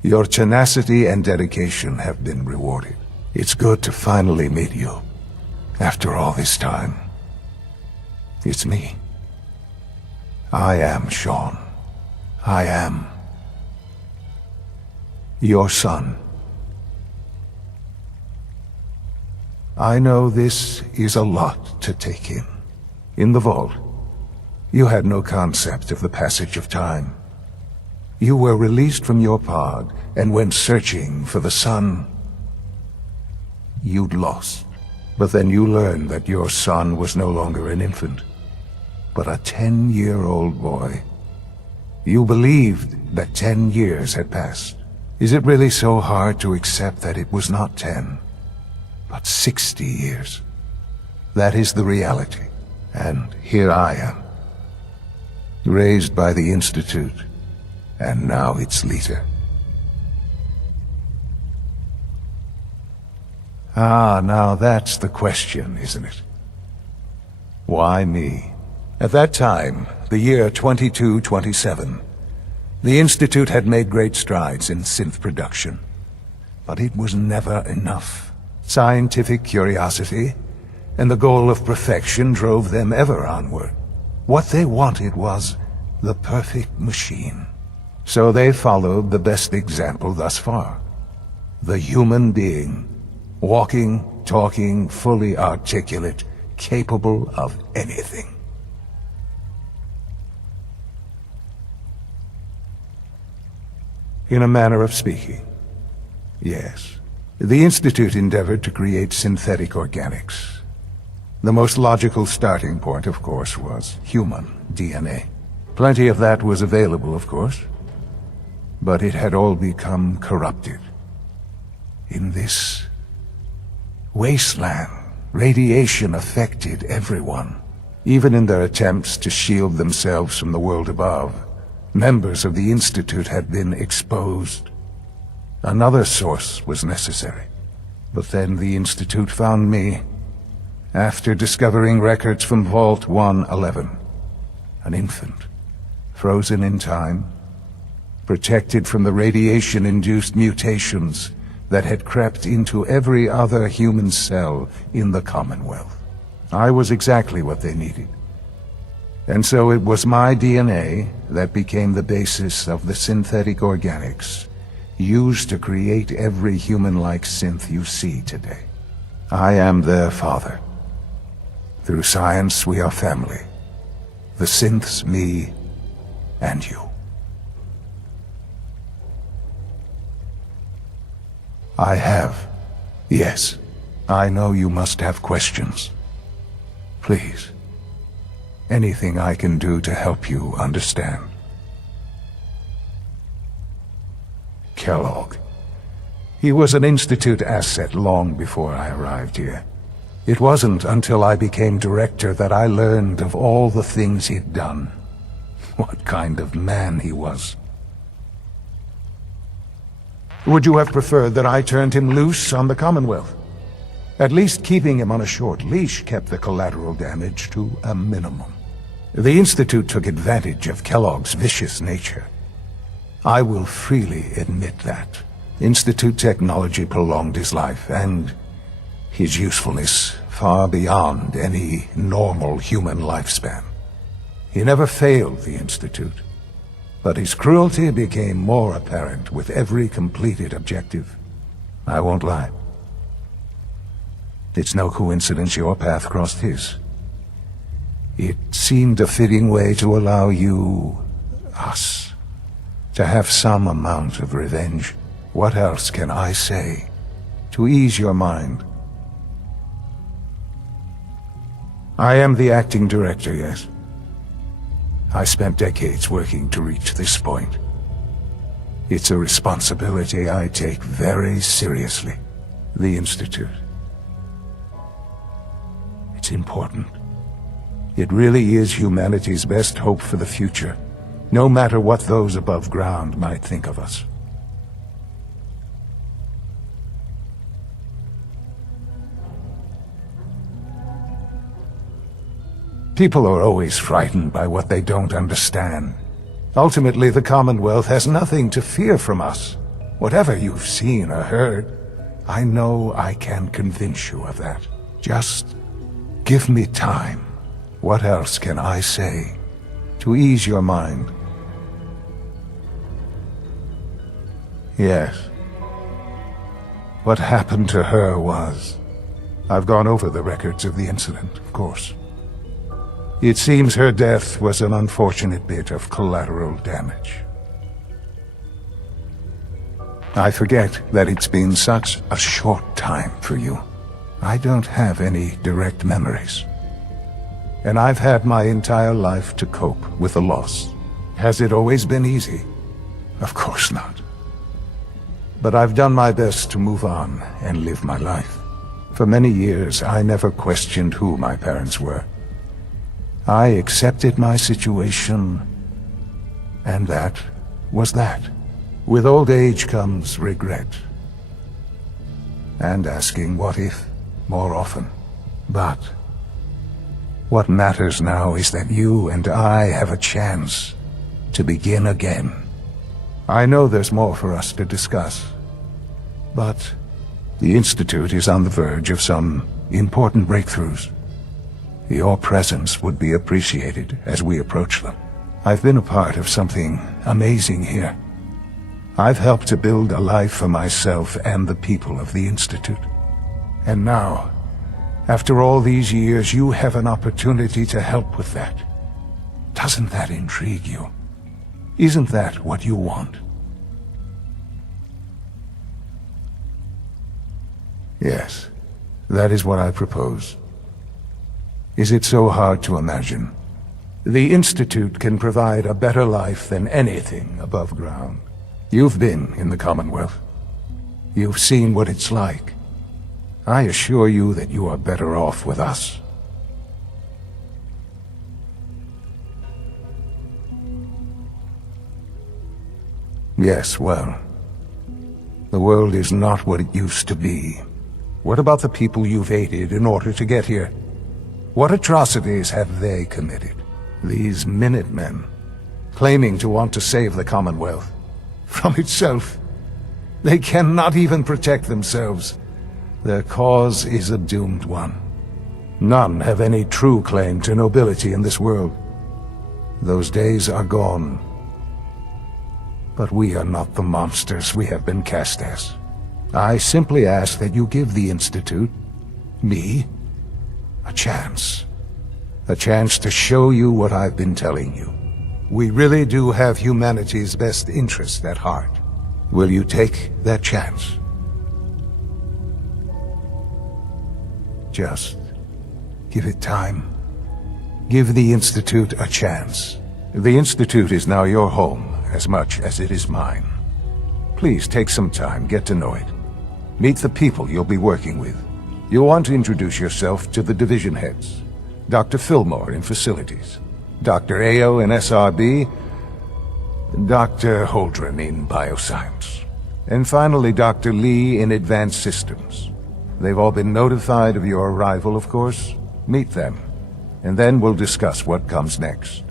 your tenacity and dedication have been rewarded. It's good to finally meet you, after all this time. It's me. I am Sean. I am Your son. I know this is a lot to take in. In the vault, you had no concept of the passage of time. You were released from your pod and went searching for the sun you'd lost. But then you learned that your son was no longer an infant, but a 10-year-old boy. You believed that 10 years had passed. Is it really so hard to accept that it was not 10, but 60 years? That is the reality. And here I am, raised by the Institute, and now its leader. Ah, now that's the question, isn't it? Why me? At that time, the year 2227, the Institute had made great strides in synth production. But it was never enough. Scientific curiosity and the goal of perfection drove them ever onward. What they wanted was the perfect machine. So they followed the best example thus far. The human being. Walking, talking, fully articulate, capable of anything. In a manner of speaking, yes. The Institute endeavored to create synthetic organics. The most logical starting point, of course, was human DNA. Plenty of that was available, of course, but it had all become corrupted. In this wasteland, radiation affected everyone. Even in their attempts to shield themselves from the world above, members of the Institute had been exposed. Another source was necessary. But then the Institute found me, after discovering records from Vault 111. An infant, frozen in time, protected from the radiation-induced mutations that had crept into every other human cell in the Commonwealth. I was exactly what they needed. And so it was my DNA that became the basis of the synthetic organics used to create every human-like synth you see today. I am their father. Through science, we are family. The synths, me, and you. I have. Yes. I know you must have questions. Please. Anything I can do to help you understand. Kellogg. He was an Institute asset long before I arrived here. It wasn't until I became director that I learned of all the things he'd done. What kind of man he was. Would you have preferred that I turned him loose on the Commonwealth? At least keeping him on a short leash kept the collateral damage to a minimum. The Institute took advantage of Kellogg's vicious nature. I will freely admit that. Institute technology prolonged his life, and his usefulness far beyond any normal human lifespan. He never failed the Institute, but his cruelty became more apparent with every completed objective. I won't lie. It's no coincidence your path crossed his. It seemed a fitting way to allow you, us, to have some amount of revenge. What else can I say to ease your mind? I am the acting director, yes. I spent decades working to reach this point. It's a responsibility I take very seriously. The Institute. It's important. It really is humanity's best hope for the future, no matter what those above ground might think of us. People are always frightened by what they don't understand. Ultimately, the Commonwealth has nothing to fear from us. Whatever you've seen or heard, I know I can convince you of that. Just give me time. What else can I say to ease your mind? Yes, What happened to her was... I've gone over the records of the incident, of course. It seems her death was an unfortunate bit of collateral damage. I forget that it's been such a short time for you. I don't have any direct memories. And I've had my entire life to cope with the loss. Has it always been easy? Of course not. But I've done my best to move on and live my life. For many years, I never questioned who my parents were. I accepted my situation, and that was that. With old age comes regret. And asking what if more often. But what matters now is that you and I have a chance to begin again. I know there's more for us to discuss, but the Institute is on the verge of some important breakthroughs. Your presence would be appreciated as we approach them. I've been a part of something amazing here. I've helped to build a life for myself and the people of the Institute. And now, after all these years, you have an opportunity to help with that. Doesn't that intrigue you? Isn't that what you want? Yes, that is what I propose. Is it so hard to imagine? The Institute can provide a better life than anything above ground. You've been in the Commonwealth. You've seen what it's like. I assure you that you are better off with us. Yes, well, the world is not what it used to be. What about the people you've aided in order to get here? What atrocities have they committed? These Minutemen, claiming to want to save the Commonwealth from itself. They cannot even protect themselves. Their cause is a doomed one. None have any true claim to nobility in this world. Those days are gone. But we are not the monsters we have been cast as. I simply ask that you give the Institute, me, a chance. A chance to show you what I've been telling you. We really do have humanity's best interest at heart. Will you take that chance? Just give it time. Give the Institute a chance. The Institute is now your home as much as it is mine. Please take some time, get to know it. Meet the people you'll be working with. You'll want to introduce yourself to the division heads. Dr. Fillmore in Facilities, Dr. Ao in SRB, Dr. Holdren in Bioscience, and finally Dr. Lee in Advanced Systems. They've all been notified of your arrival, of course. Meet them, and then we'll discuss what comes next.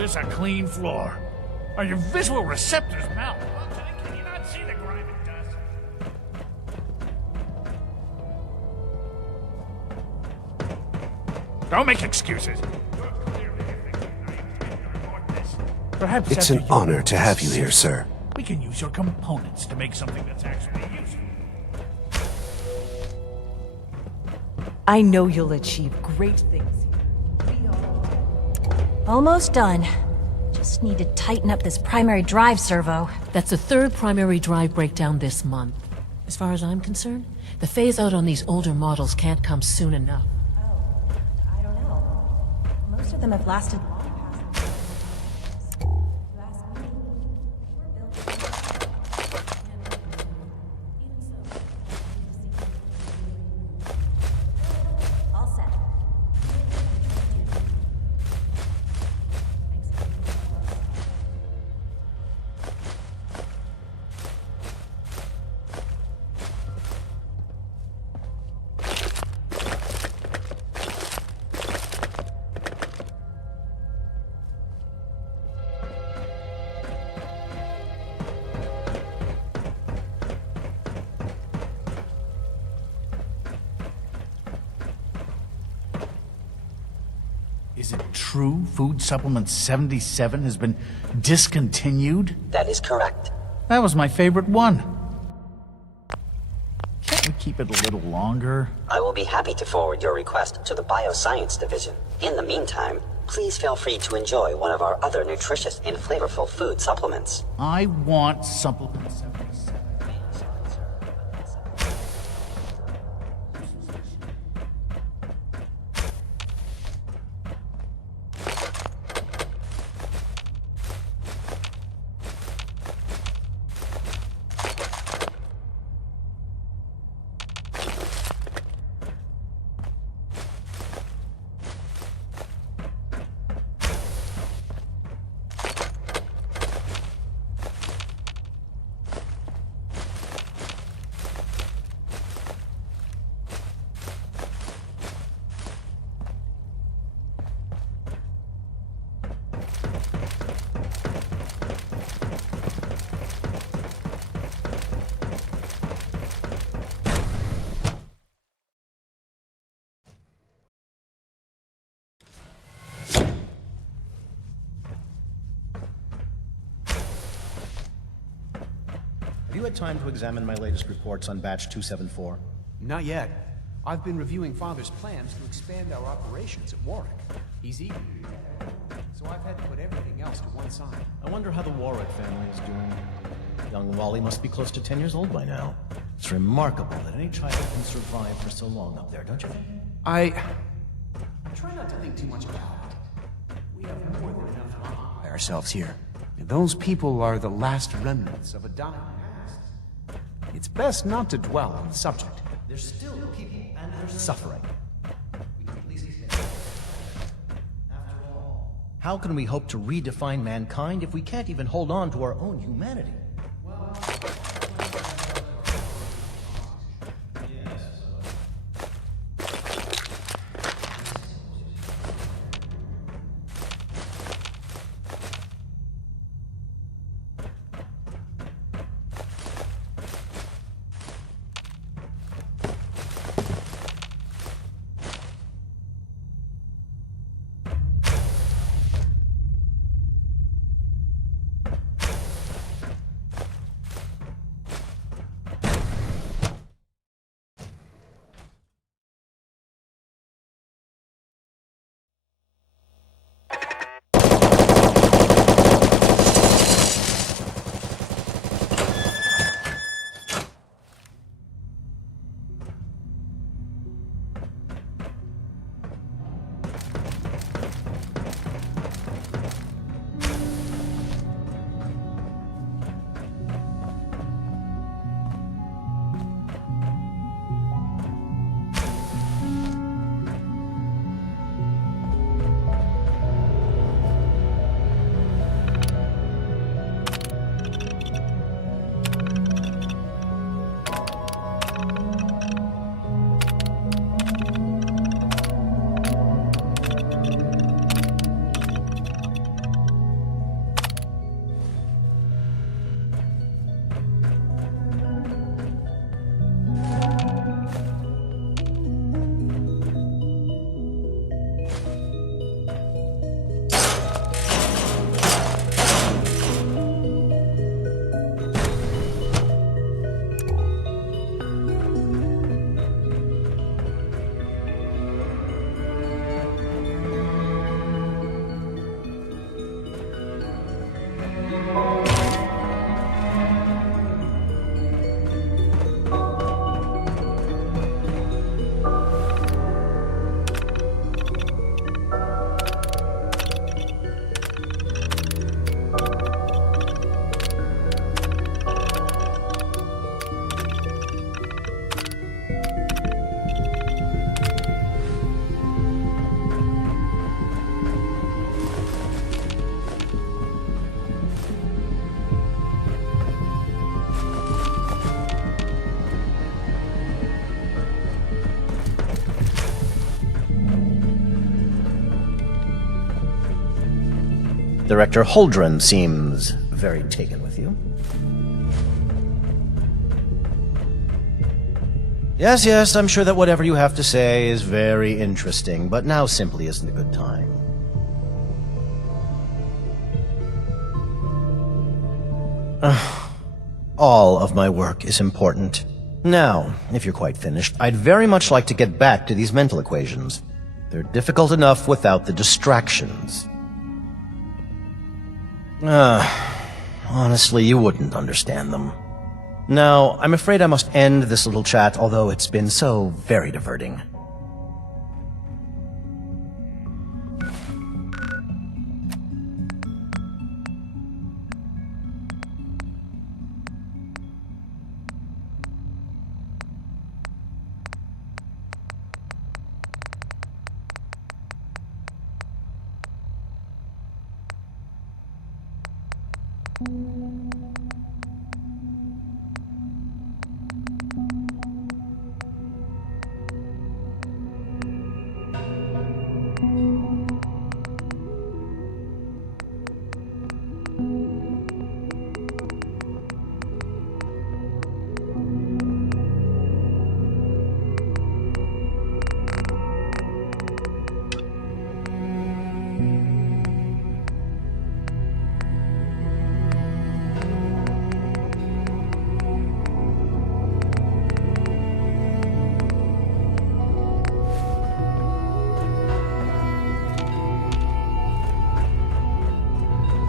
this a clean floor? Are your visual receptors malfunctioning? Can you not see the grime and dust? Don't make excuses. Perhaps It's after an you honor to have you here, sir. we can use your components to make something that's actually useful. I know you'll achieve great things here. Almost done. Just need to tighten up this primary drive servo. That's the third primary drive breakdown this month. As far as I'm concerned, the phase-out on these older models can't come soon enough. I don't know. Most of them have lasted long past. You ask me, we're building. All set. Is it true Food Supplement 77 has been discontinued? That is correct. That was my favorite one. Can't we keep it a little longer? I will be happy to forward your request to the Bioscience Division. In the meantime, please feel free to enjoy one of our other nutritious and flavorful food supplements. I want Supplement 77. Have you had time to examine my latest reports on Batch 274? Not yet. I've been reviewing Father's plans to expand our operations at Warwick. He's eager, so I've had to put everything else to one side. I wonder how the Warwick family is doing. Young Wally must be close to 10 years old by now. It's remarkable that any child can survive for so long up there, don't you think? I try not to think too much about it. We have more than enough to occupy ourselves here. Those people are the last remnants of a dying past. It's best not to dwell on the subject. There's still people and there's Suffering. We can at least after all, how can we hope to redefine mankind if we can't even hold on to our own humanity? Director Holdren seems very taken with you. Yes, I'm sure that whatever you have to say is very interesting, but now simply isn't a good time. All of my work is important. Now, if you're quite finished, I'd very much like to get back to these mental equations. They're difficult enough without the distractions. Honestly, you wouldn't understand them. Now, I'm afraid I must end this little chat, although it's been so very diverting.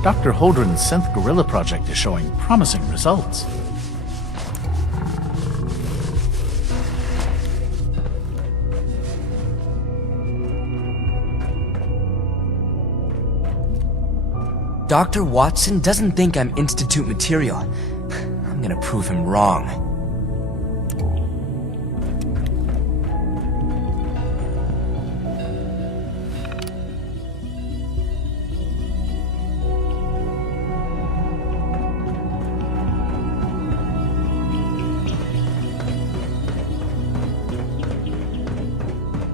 Dr. Holdren's synth gorilla project is showing promising results. Dr. Watson doesn't think I'm Institute material. I'm gonna prove him wrong.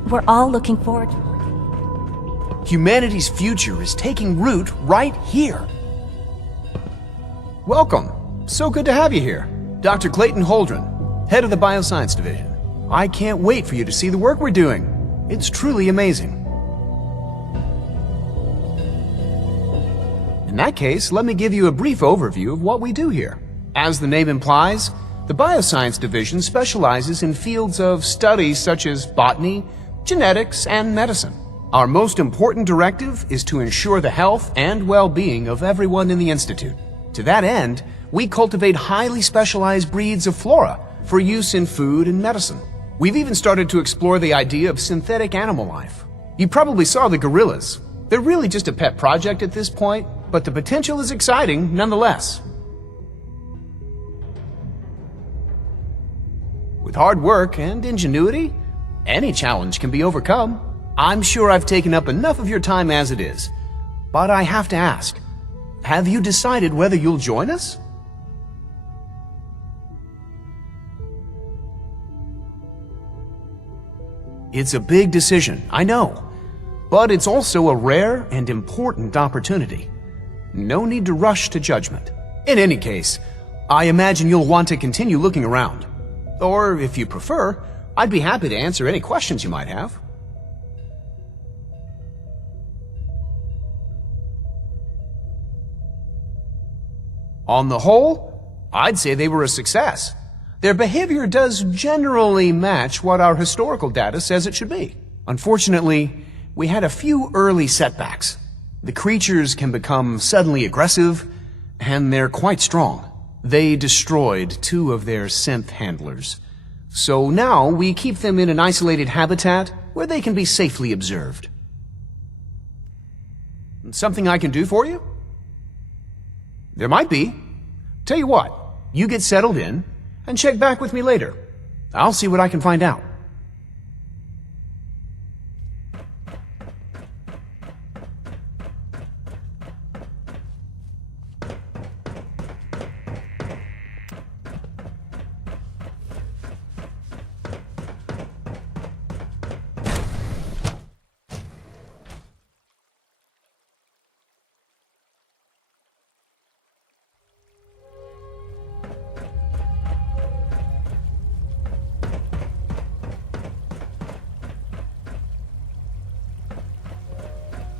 We're all looking forward to Humanity's future is taking root right here. Welcome. So good to have you here. Dr. Clayton Holdren, head of the Bioscience Division. I can't wait for you to see the work we're doing. It's truly amazing. In that case, let me give you a brief overview of what we do here. As the name implies, the Bioscience Division specializes in fields of studies such as botany, genetics, and medicine. Our most important directive is to ensure the health and well-being of everyone in the Institute. To that end, we cultivate highly specialized breeds of flora for use in food and medicine. We've even started to explore the idea of synthetic animal life. You probably saw the gorillas. They're really just a pet project at this point, but the potential is exciting nonetheless. With hard work and ingenuity, any challenge can be overcome. I'm sure I've taken up enough of your time as it is, but I have to ask, have you decided whether you'll join us? It's a big decision, I know, but it's also a rare and important opportunity. No need to rush to judgment. In any case, I imagine you'll want to continue looking around. Or, if you prefer, I'd be happy to answer any questions you might have. On the whole, I'd say they were a success. Their behavior does generally match what our historical data says it should be. Unfortunately, we had a few early setbacks. The creatures can become suddenly aggressive, and they're quite strong. They destroyed 2 of their synth handlers. So now we keep them in an isolated habitat where they can be safely observed. Something I can do for you? There might be. Tell you what, you get settled in and check back with me later. I'll see what I can find out.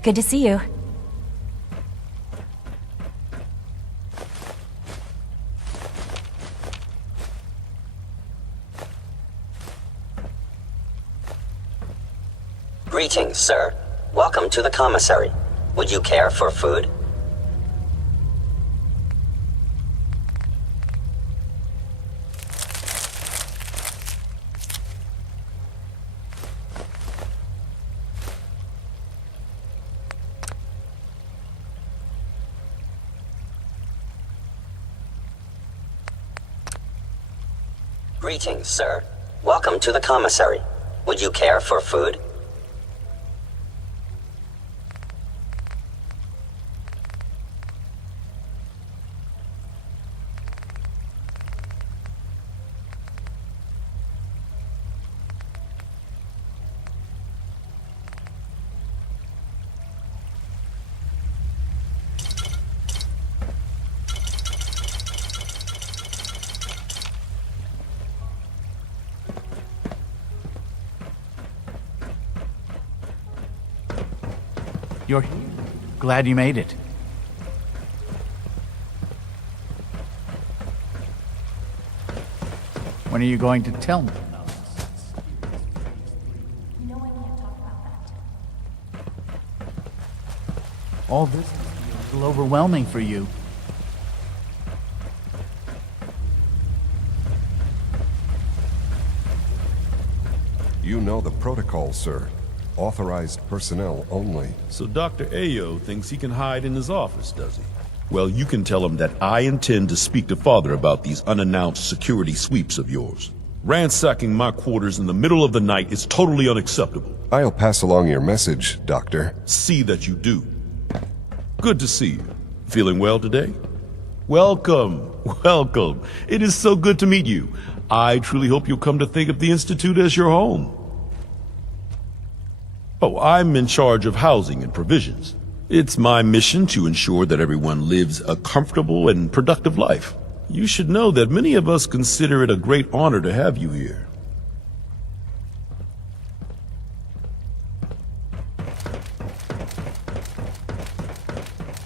Good to see you. Greetings, sir. Welcome to the commissary. Would you care for food? Greetings, sir. Welcome to the commissary. Would you care for food? You're here. Glad you made it. When are you going to tell me? You know I can't talk about that. All this is a little overwhelming for you. You know the protocol, sir. Authorized personnel only. So Dr. Ayo thinks he can hide in his office, does he? Well, you can tell him that I intend to speak to Father about these unannounced security sweeps of yours. Ransacking my quarters in the middle of the night is totally unacceptable. I'll pass along your message, Doctor. See that you do. Good to see you. Feeling well today? Welcome, welcome. It is so good to meet you. I truly hope you'll come to think of the Institute as your home. Oh, I'm in charge of housing and provisions. It's my mission to ensure that everyone lives a comfortable and productive life. You should know that many of us consider it a great honor to have you here.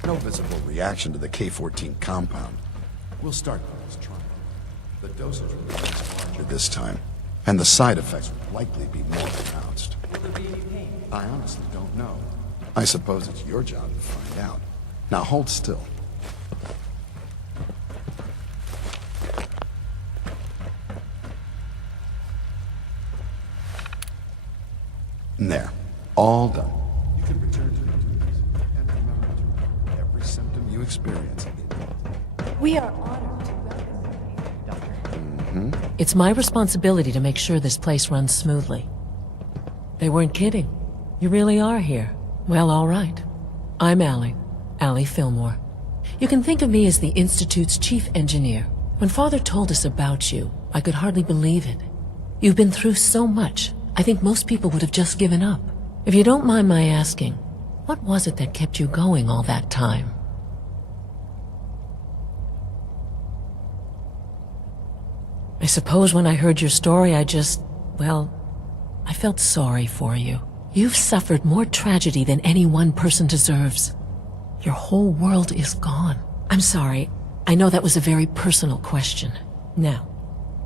No visible reaction to the K-14 compound. We'll start with this trial. The dosage will be larger this time, and the side effects will likely be more pronounced. Will there be any pain? I honestly don't know. I suppose it's your job to find out. Now hold still. There. All done. You can return to your duties. And remember to report every symptom you experience. We are honored to welcome you, Doctor. It's my responsibility to make sure this place runs smoothly. They weren't kidding. You really are here. Well, all right. I'm Allie Fillmore. You can think of me as the Institute's chief engineer. When Father told us about you, I could hardly believe it. You've been through so much, I think most people would have just given up. If you don't mind my asking, what was it that kept you going all that time? I suppose when I heard your story, I felt sorry for you. You've suffered more tragedy than any one person deserves. Your whole world is gone. I'm sorry. I know that was a very personal question. Now,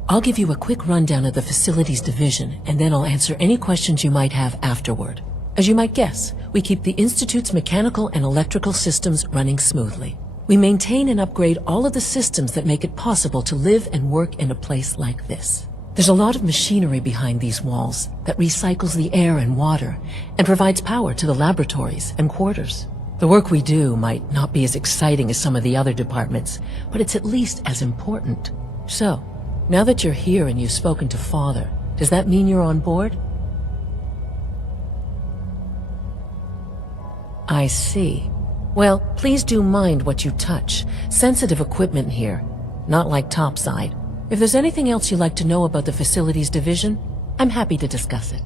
I'll give you a quick rundown of the Facilities Division, and then I'll answer any questions you might have afterward. As you might guess, we keep the Institute's mechanical and electrical systems running smoothly. We maintain and upgrade all of the systems that make it possible to live and work in a place like this. There's a lot of machinery behind these walls that recycles the air and water and provides power to the laboratories and quarters. The work we do might not be as exciting as some of the other departments, but it's at least as important. So, now that you're here and you've spoken to Father, does that mean you're on board? I see. Well, please do mind what you touch. Sensitive equipment here, not like topside. If there's anything else you'd like to know about the Facilities Division, I'm happy to discuss it.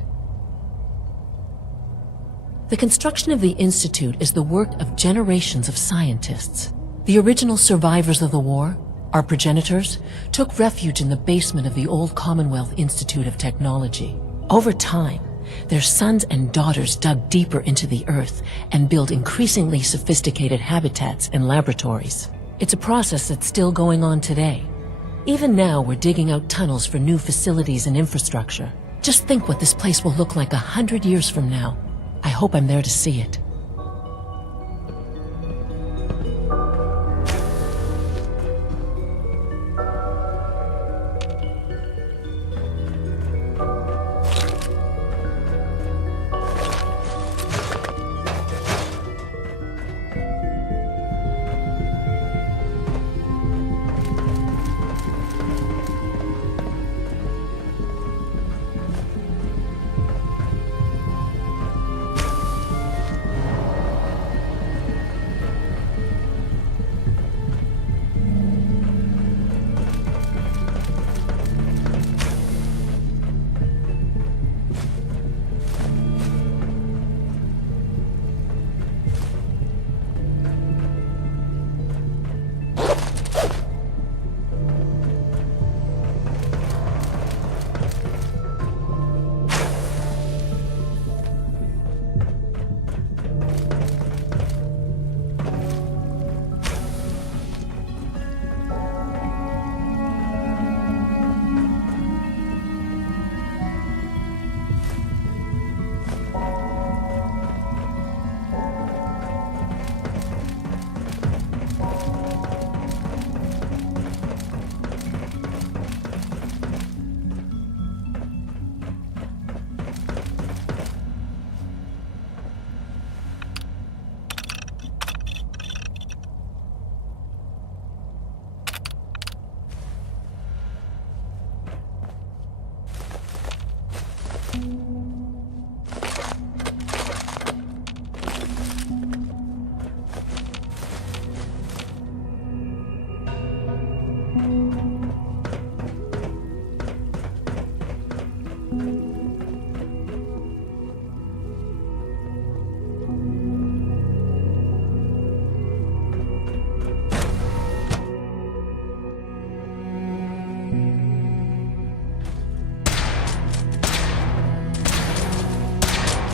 The construction of the Institute is the work of generations of scientists. The original survivors of the war, our progenitors, took refuge in the basement of the old Commonwealth Institute of Technology. Over time, their sons and daughters dug deeper into the earth and built increasingly sophisticated habitats and laboratories. It's a process that's still going on today. Even now, we're digging out tunnels for new facilities and infrastructure. Just think what this place will look like 100 years from now. I hope I'm there to see it.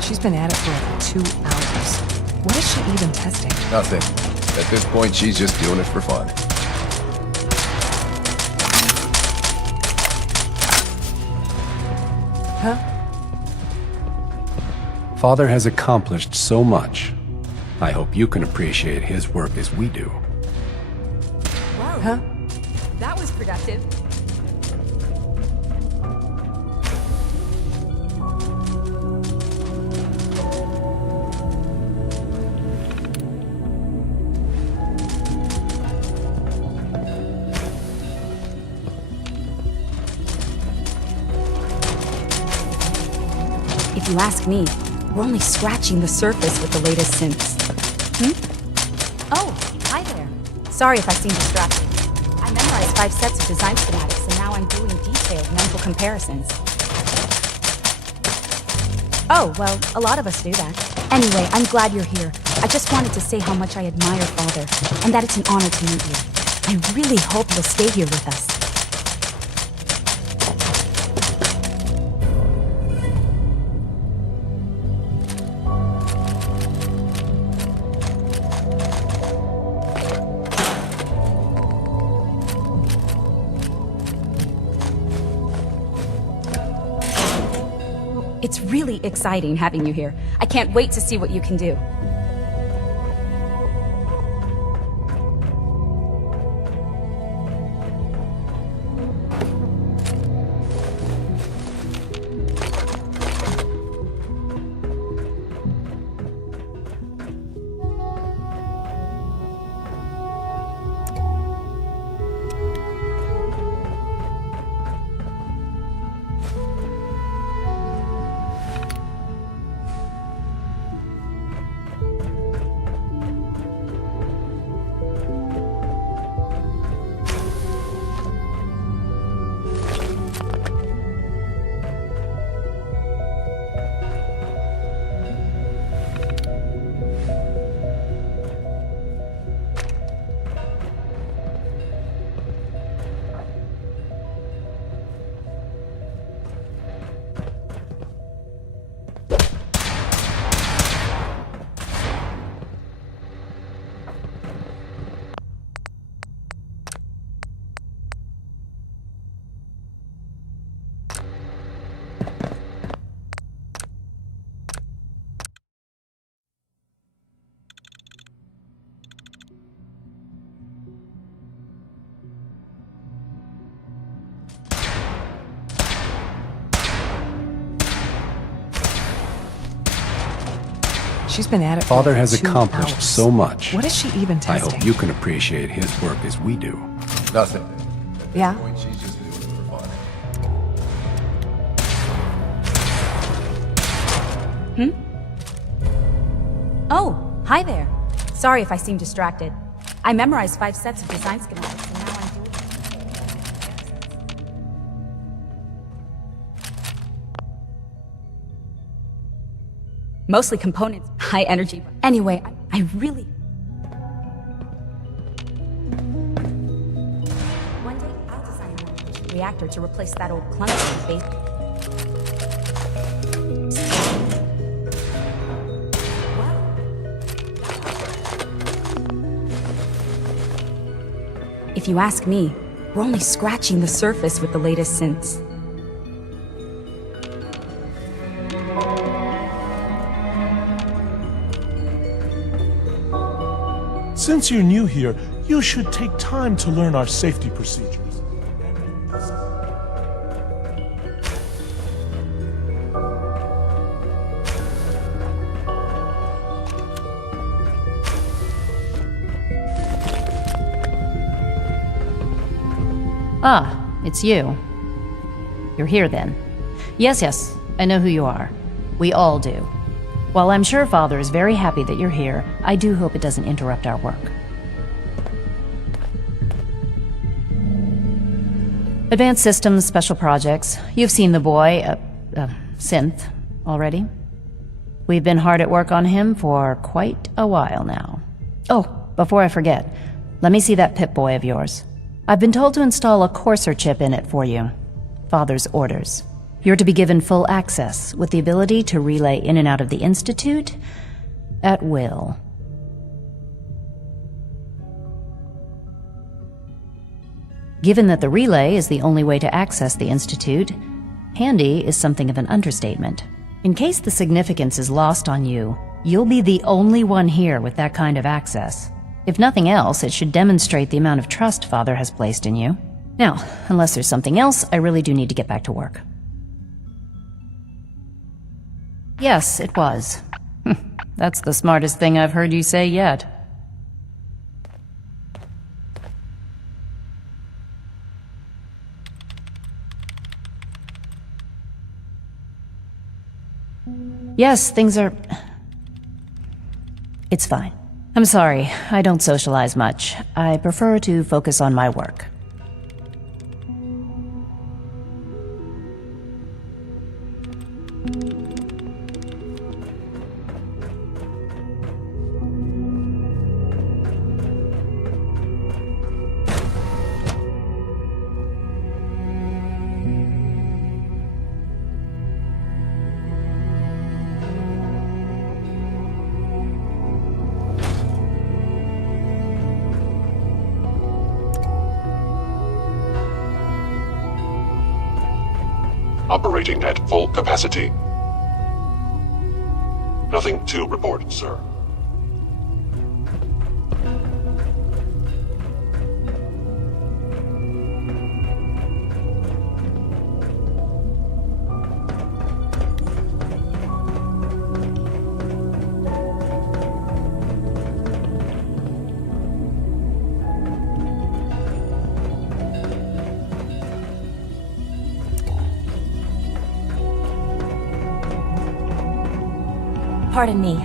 She's been at it for like 2 hours. What is she even testing? Nothing. At this point, she's just doing it for fun. Huh? Father has accomplished so much. I hope you can appreciate his work as we do. Wow. Huh? That was productive. If you ask me, we're only scratching the surface with the latest synths. Oh, hi there. Sorry if I seem distracted. I memorized 5 sets of design schematics and now I'm doing detailed mental comparisons. Oh, well, a lot of us do that. Anyway, I'm glad you're here. I just wanted to say how much I admire Father, and that it's an honor to meet you. I really hope you'll stay here with us. It's really exciting having you here. I can't wait to see what you can do. She's been at it Father for has 2 accomplished hours. so much. What is she even I testing? hope you can appreciate his work as we do. Nothing. Yeah? She's just doing it for fun. Oh, hi there. Sorry if I seem distracted. I memorized 5 sets of design schematics, and now I'm doing... Mostly components, high energy. Anyway, I really... One day, I'll design a more efficient reactor to replace that old clunky base. If you ask me, we're only scratching the surface with the latest synths. Since you're new here, you should take time to learn our safety procedures. Ah, it's you. You're here then. Yes, I know who you are. We all do. While I'm sure Father is very happy that you're here, I do hope it doesn't interrupt our work. Advanced Systems Special Projects. You've seen the boy, Synth, already. We've been hard at work on him for quite a while now. Oh, before I forget, let me see that Pip-Boy of yours. I've been told to install a Courser chip in it for you. Father's orders. You're to be given full access, with the ability to relay in and out of the Institute at will. Given that the relay is the only way to access the Institute, handy is something of an understatement. In case the significance is lost on you, you'll be the only one here with that kind of access. If nothing else, it should demonstrate the amount of trust Father has placed in you. Now, unless there's something else, I really do need to get back to work. Yes, it was. That's the smartest thing I've heard you say yet. Yes, things are... It's fine. I'm sorry, I don't socialize much. I prefer to focus on my work. Operating at full capacity. Nothing to report, sir. Pardon me.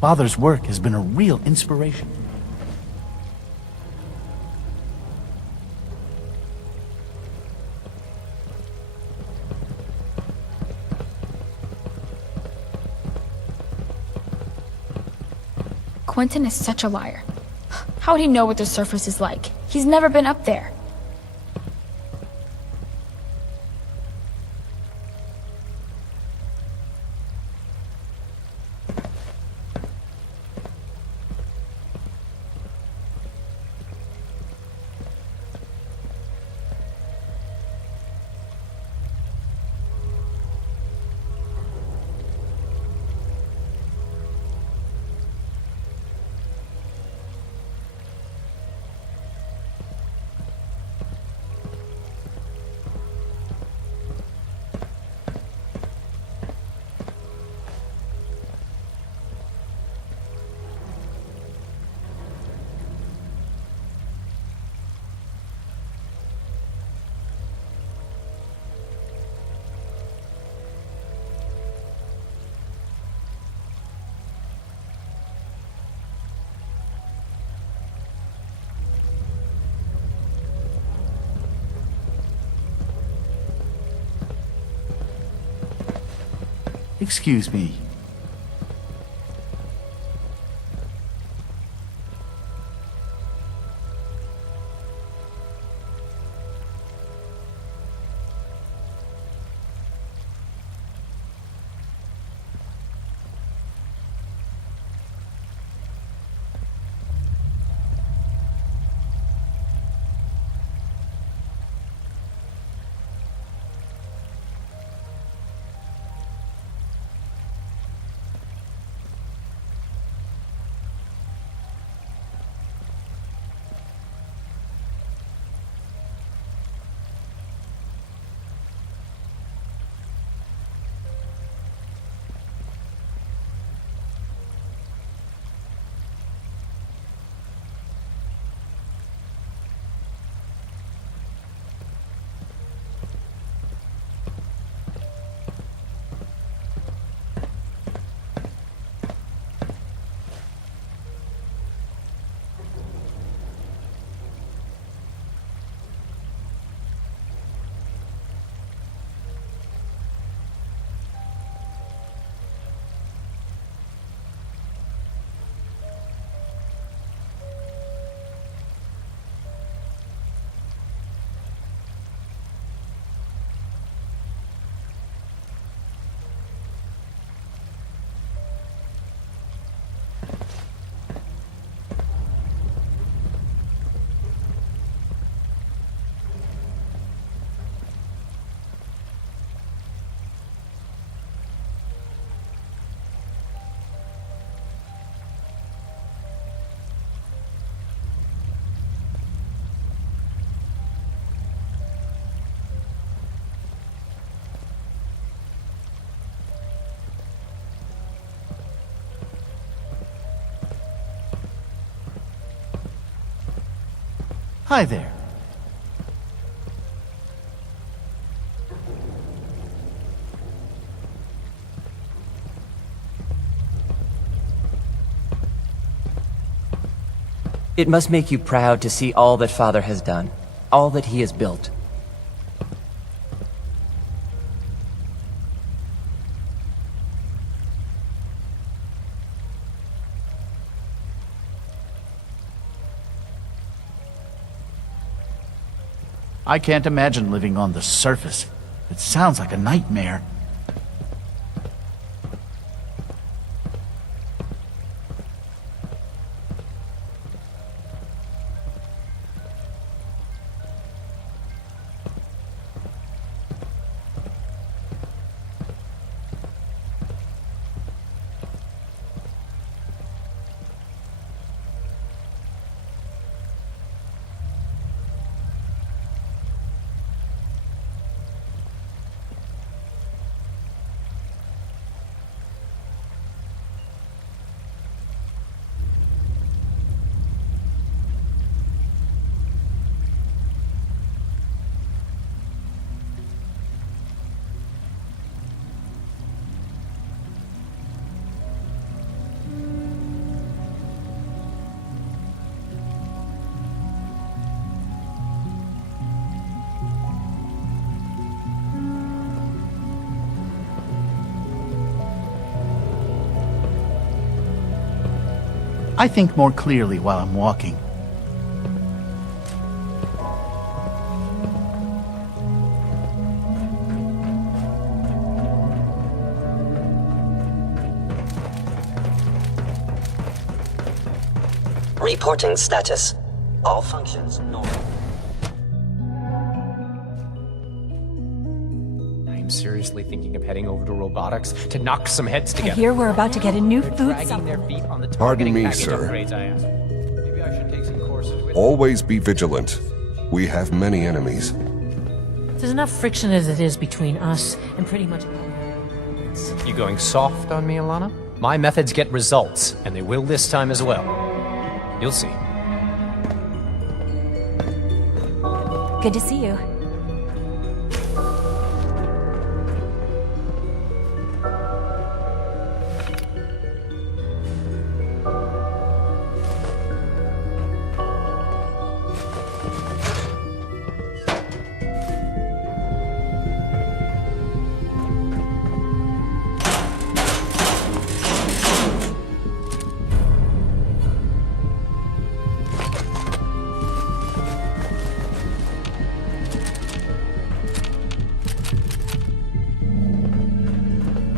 Father's work has been a real inspiration. Quentin is such a liar. How would he know what the surface is like? He's never been up there. Excuse me. Hi there. It must make you proud to see all that Father has done, all that he has built. I can't imagine living on the surface. It sounds like a nightmare. I think more clearly while I'm walking. Reporting status. All functions normal. I'm seriously thinking of heading over to robotics to knock some heads I together. hear we're about to get a new food Dragging their feet on the Pardon targeting me, package sir. upgrades I asked. Maybe I should take some courses with Always be vigilant. We have many enemies. There's enough friction as it is between us and pretty much... You going soft on me, Alana? My methods get results, and they will this time as well. You'll see. Good to see you.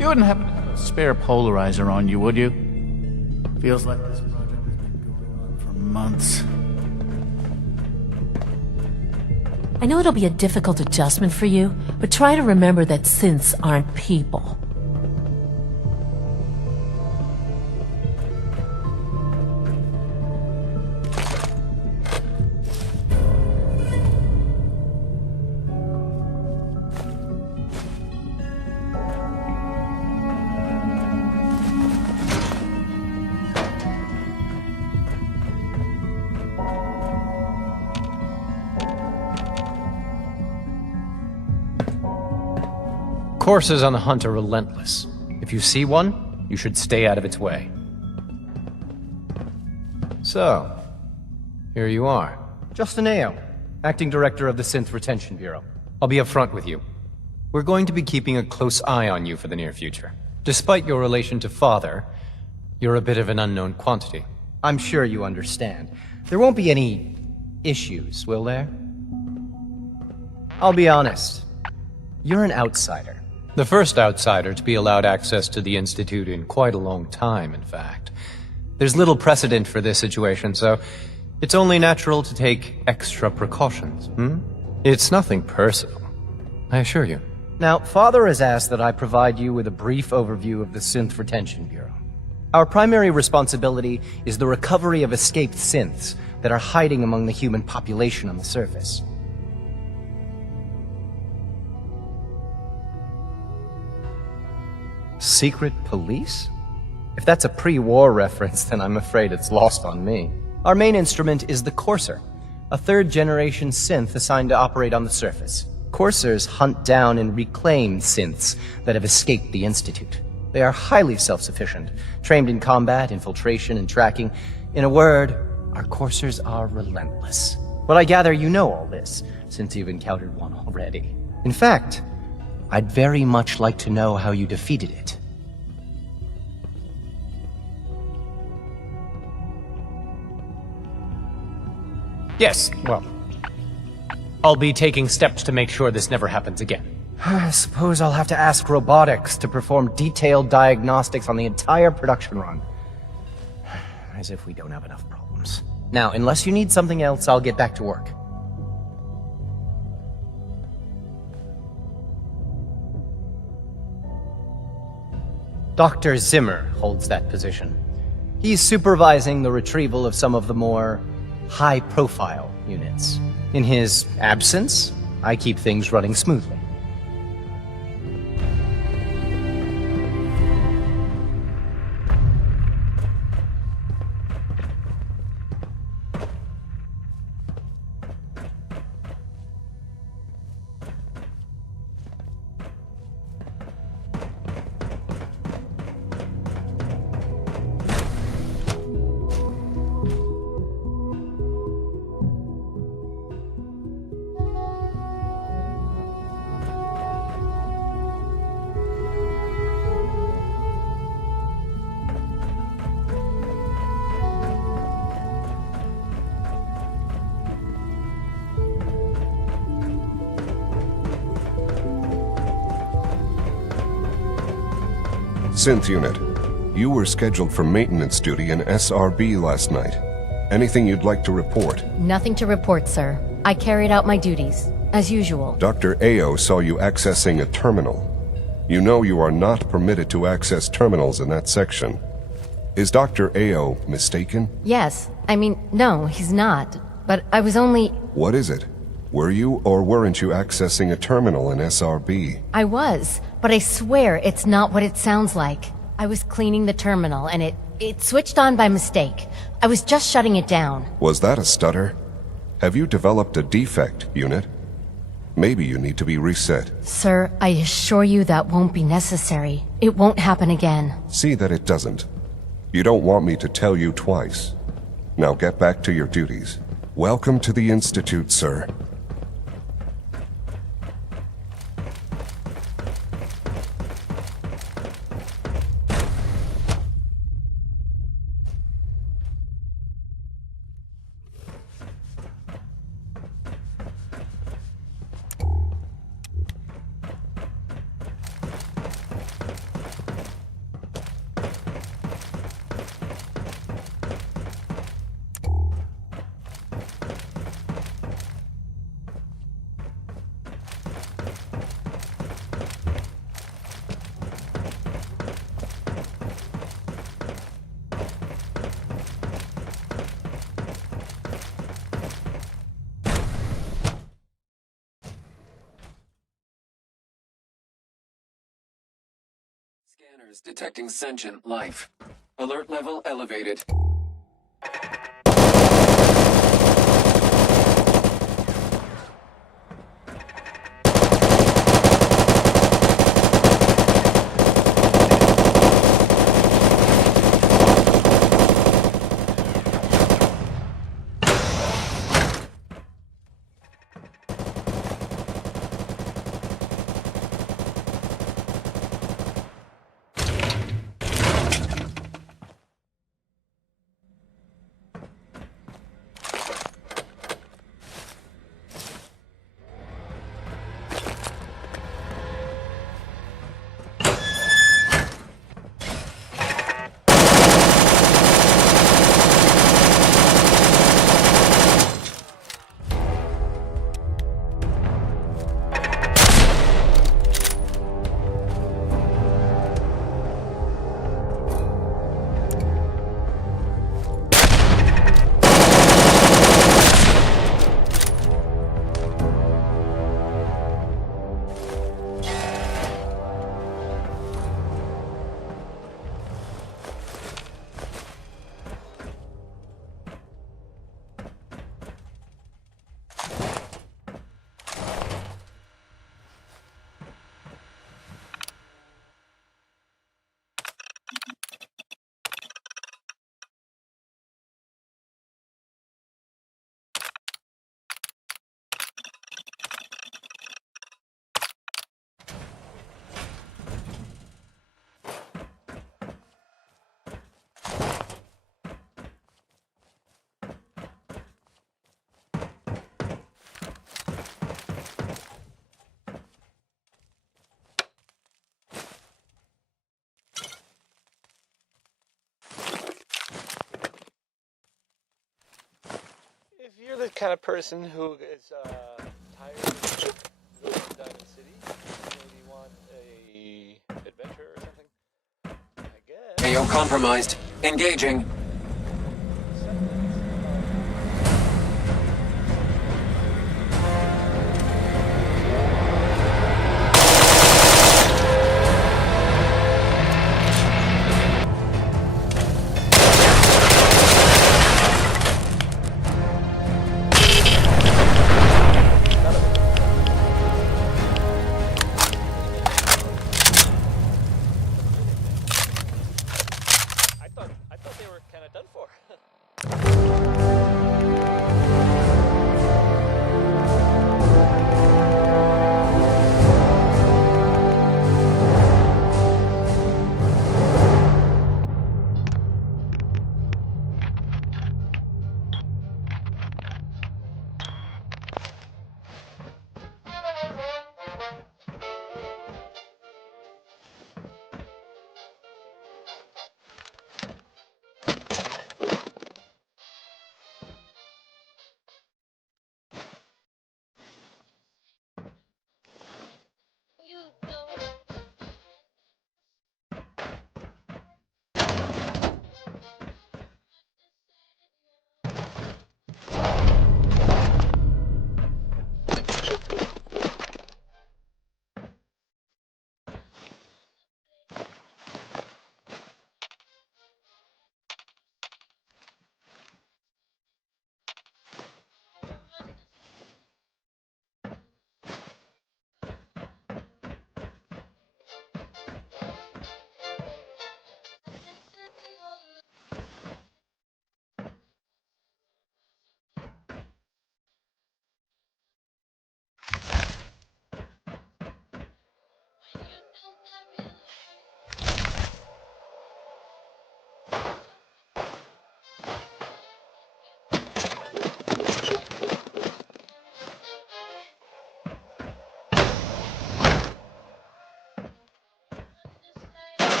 You wouldn't happen to have a spare polarizer on you, would you? Feels like this project has been going on for months. I know it'll be a difficult adjustment for you, but try to remember that synths aren't people. Coursers on the hunt are relentless. If you see one, you should stay out of its way. So, here you are. Justin Ao, Acting Director of the Synth Retention Bureau. I'll be upfront with you. We're going to be keeping a close eye on you for the near future. Despite your relation to Father, you're a bit of an unknown quantity. I'm sure you understand. There won't be any issues, will there? I'll be honest. You're an outsider. The first outsider to be allowed access to the Institute in quite a long time, in fact. There's little precedent for this situation, so it's only natural to take extra precautions, It's nothing personal, I assure you. Now, Father has asked that I provide you with a brief overview of the Synth Retention Bureau. Our primary responsibility is the recovery of escaped synths that are hiding among the human population on the surface. Secret police? If that's a pre-war reference, then I'm afraid it's lost on me. Our main instrument is the Courser, a third-generation synth assigned to operate on the surface. Coursers hunt down and reclaim synths that have escaped the Institute. They are highly self-sufficient, trained in combat, infiltration, and tracking. In a word, our Coursers are relentless. Well, I gather you know all this, since you've encountered one already. In fact, I'd very much like to know how you defeated it. Yes, well, I'll be taking steps to make sure this never happens again. I suppose I'll have to ask robotics to perform detailed diagnostics on the entire production run. As if we don't have enough problems. Now, unless you need something else, I'll get back to work. Dr. Zimmer holds that position. He's supervising the retrieval of some of the more high-profile units. In his absence, I keep things running smoothly. Synth Unit. You were scheduled for maintenance duty in SRB last night. Anything you'd like to report? Nothing to report, sir. I carried out my duties, as usual. Dr. Ao saw you accessing a terminal. You know you are not permitted to access terminals in that section. Is Dr. Ao mistaken? Yes. I mean, no, he's not. But I was only... What is it? Were you or weren't you accessing a terminal in SRB? I was, but I swear it's not what it sounds like. I was cleaning the terminal, and it switched on by mistake. I was just shutting it down. Was that a stutter? Have you developed a defect, Unit? Maybe you need to be reset. Sir, I assure you that won't be necessary. It won't happen again. See that it doesn't. You don't want me to tell you twice. Now get back to your duties. Welcome to the Institute, sir. Scanners detecting sentient life. Alert level elevated. If you're the kind of person who is tired of Diamond City, maybe want a adventure or something, I guess. AO compromised. Engaging. I thought they were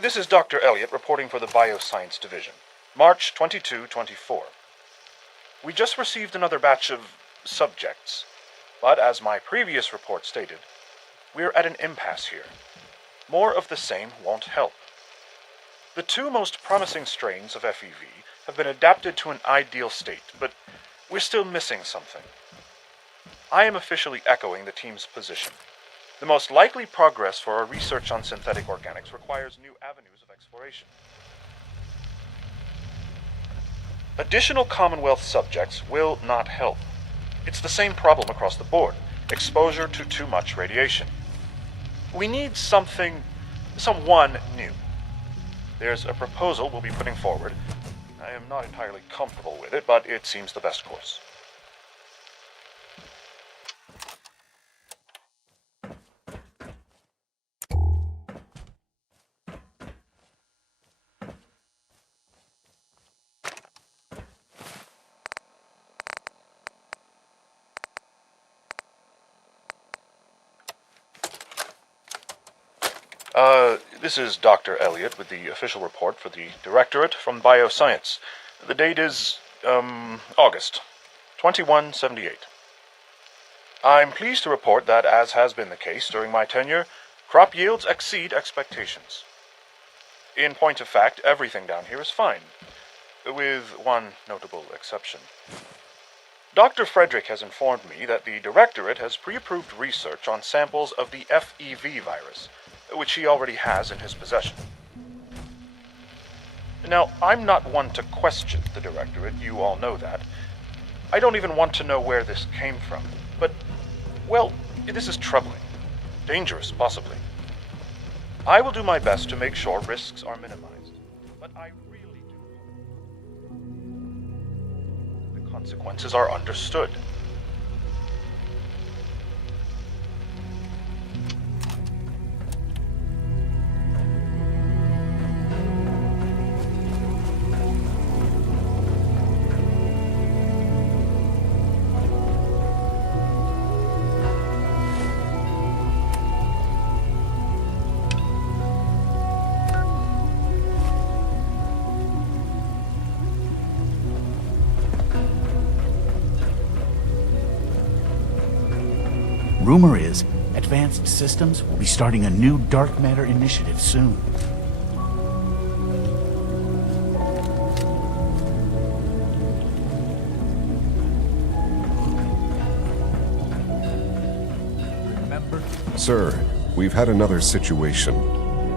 This is Dr. Elliot reporting for the Bioscience Division. March 22-24. We just received another batch of subjects, but as my previous report stated, we're at an impasse here. More of the same won't help. The two most promising strains of FEV have been adapted to an ideal state, but we're still missing something. I am officially echoing the team's position. The most likely progress for our research on synthetic organics requires new avenues of exploration. Additional Commonwealth subjects will not help. It's the same problem across the board, exposure to too much radiation. We need someone new. There's a proposal we'll be putting forward. I am not entirely comfortable with it, but it seems the best course. This is Dr. Elliot with the official report for the Directorate from Bioscience. The date is, August 2178. I'm pleased to report that, as has been the case during my tenure, crop yields exceed expectations. In point of fact, everything down here is fine, with one notable exception. Dr. Frederick has informed me that the Directorate has pre-approved research on samples of the FEV virus, which he already has in his possession. Now, I'm not one to question the Directorate, you all know that. I don't even want to know where this came from, but, well, this is troubling. Dangerous, possibly. I will do my best to make sure risks are minimized, but I really do hope the consequences are understood. Rumor is, Advanced Systems will be starting a new dark matter initiative soon. Remember? Sir, we've had another situation.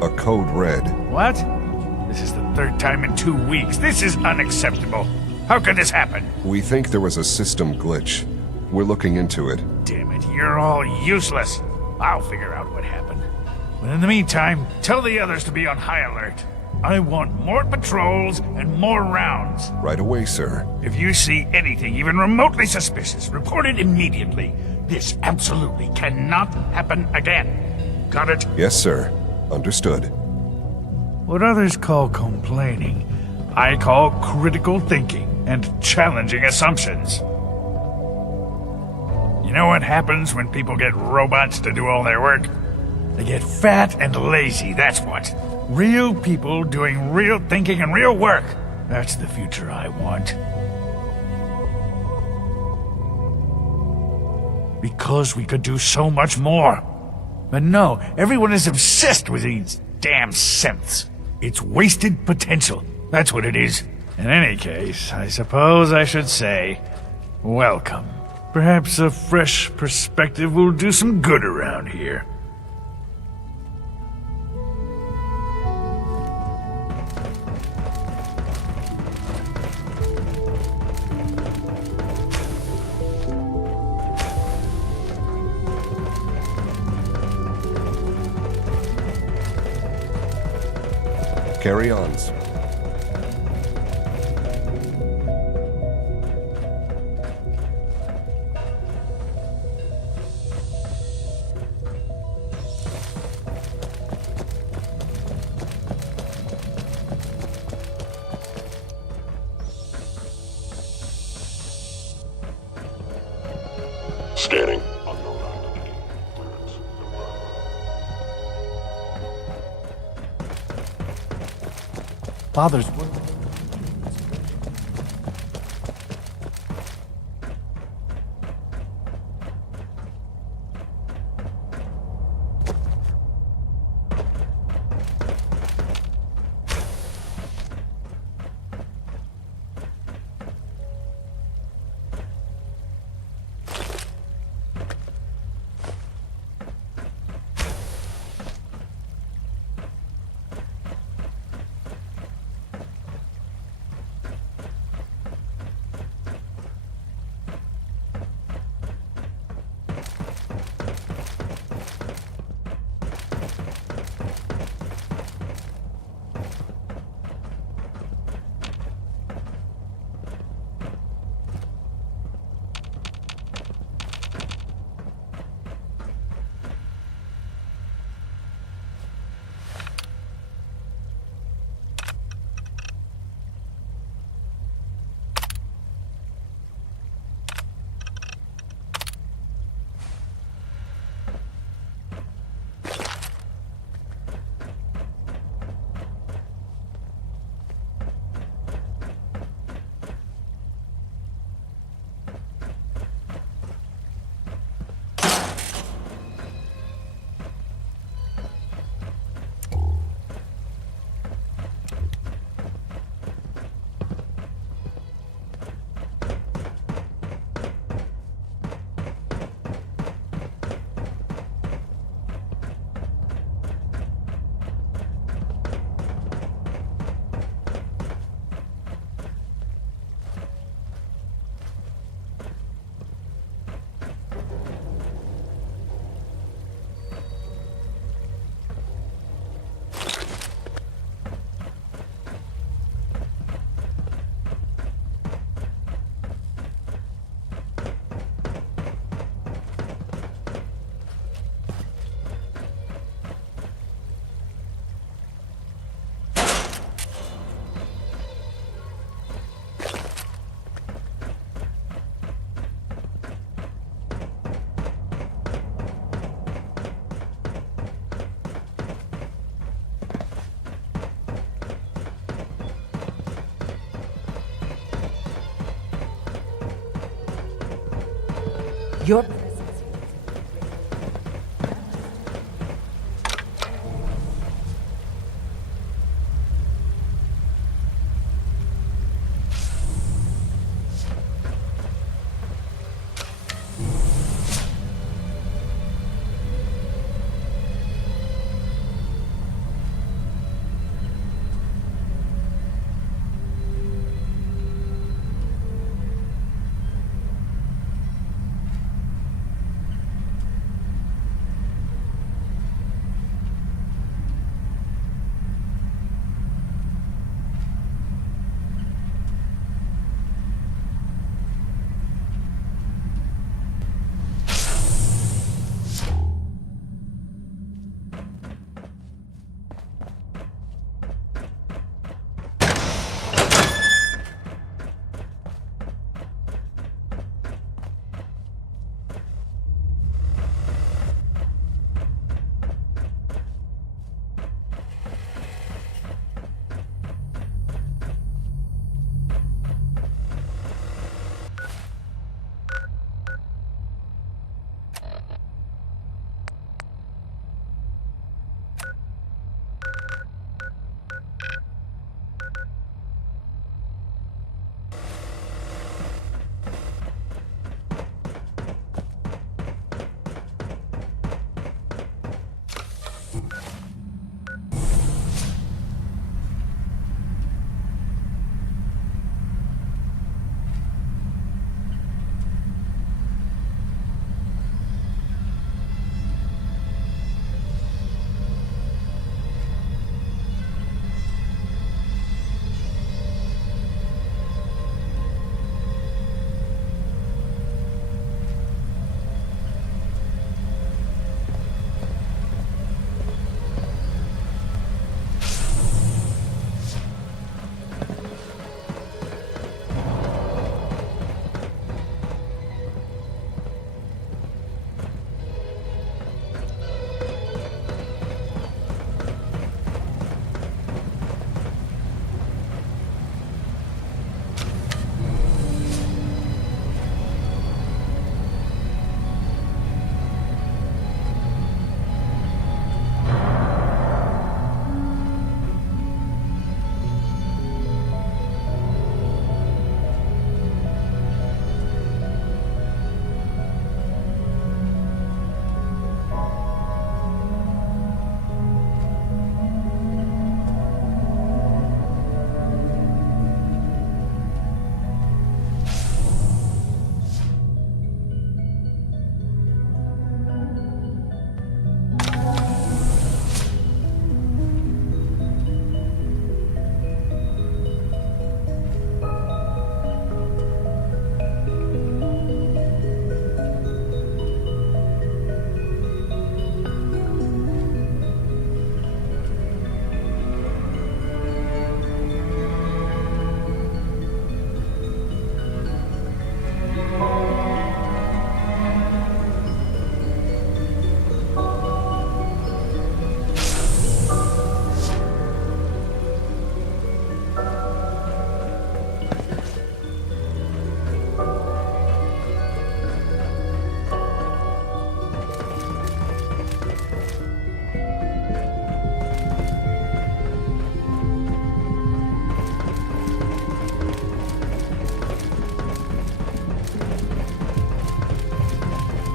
A code red. What? This is the third time in 2 weeks. This is unacceptable. How could this happen? We think there was a system glitch. We're looking into it. Damn it, you're all useless. I'll figure out what happened. But in the meantime, tell the others to be on high alert. I want more patrols and more rounds. Right away, sir. If you see anything even remotely suspicious, report it immediately. This absolutely cannot happen again. Got it? Yes, sir. Understood. What others call complaining, I call critical thinking and challenging assumptions. You know what happens when people get robots to do all their work? They get fat and lazy, that's what. Real people doing real thinking and real work. That's the future I want. Because we could do so much more. But no, everyone is obsessed with these damn synths. It's wasted potential. That's what it is. In any case, I suppose I should say, welcome. Perhaps a fresh perspective will do some good around here. Carry on. Scanning. Father's work. Your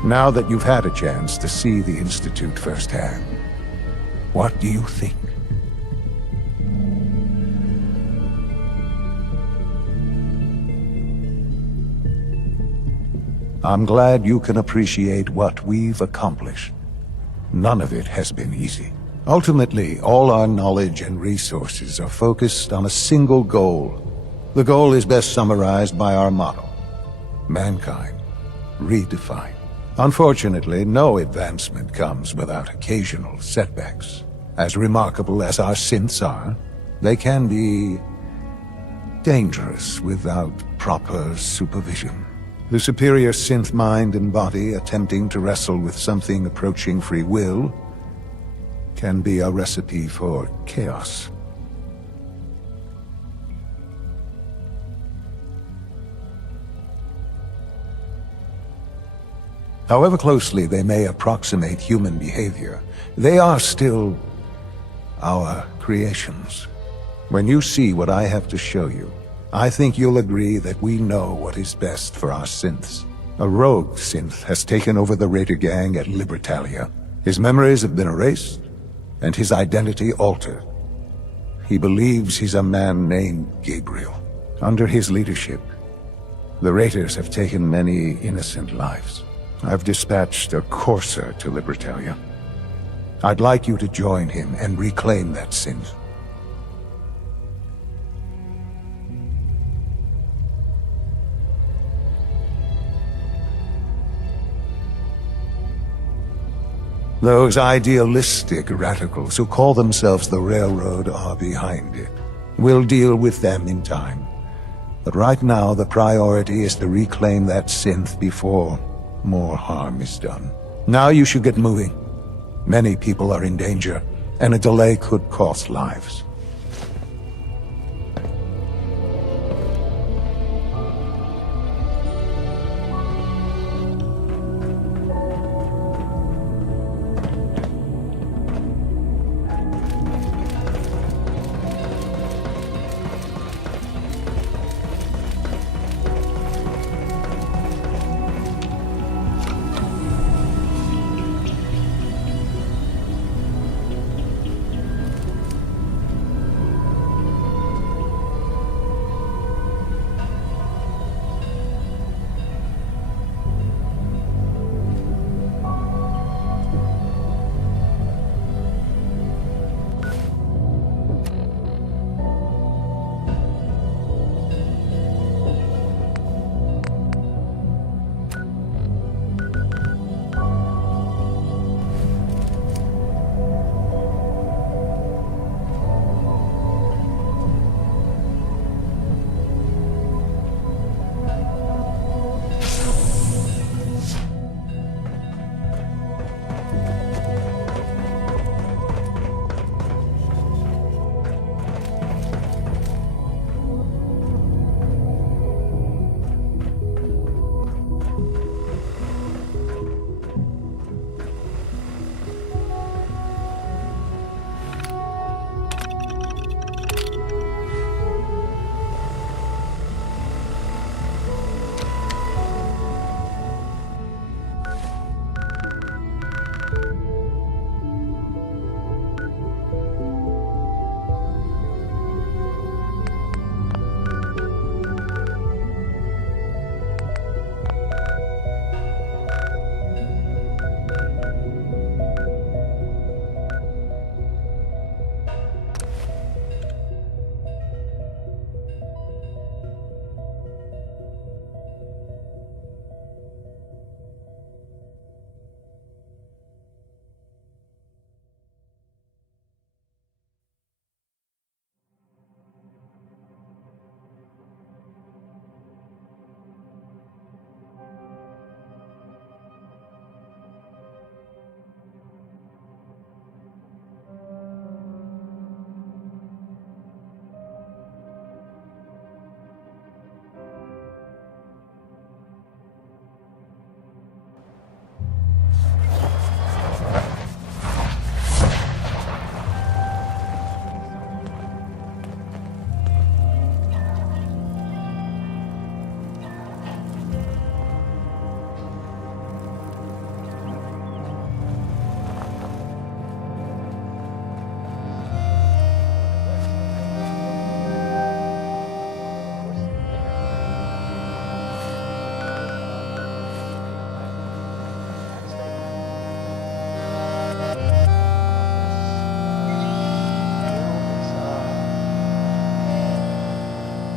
Now that you've had a chance to see the Institute firsthand, what do you think? I'm glad you can appreciate what we've accomplished. None of it has been easy. Ultimately, all our knowledge and resources are focused on a single goal. The goal is best summarized by our motto: mankind, redefined. Unfortunately, no advancement comes without occasional setbacks. As remarkable as our synths are, they can be dangerous without proper supervision. The superior synth mind and body attempting to wrestle with something approaching free will can be a recipe for chaos. However closely they may approximate human behavior, they are still our creations. When you see what I have to show you, I think you'll agree that we know what is best for our synths. A rogue synth has taken over the Raider gang at Libertalia. His memories have been erased, and his identity altered. He believes he's a man named Gabriel. Under his leadership, the Raiders have taken many innocent lives. I've dispatched a courser to Libertalia. I'd like you to join him and reclaim that synth. Those idealistic radicals who call themselves the Railroad are behind it. We'll deal with them in time. But right now, the priority is to reclaim that synth before more harm is done. Now you should get moving. Many people are in danger, and a delay could cost lives.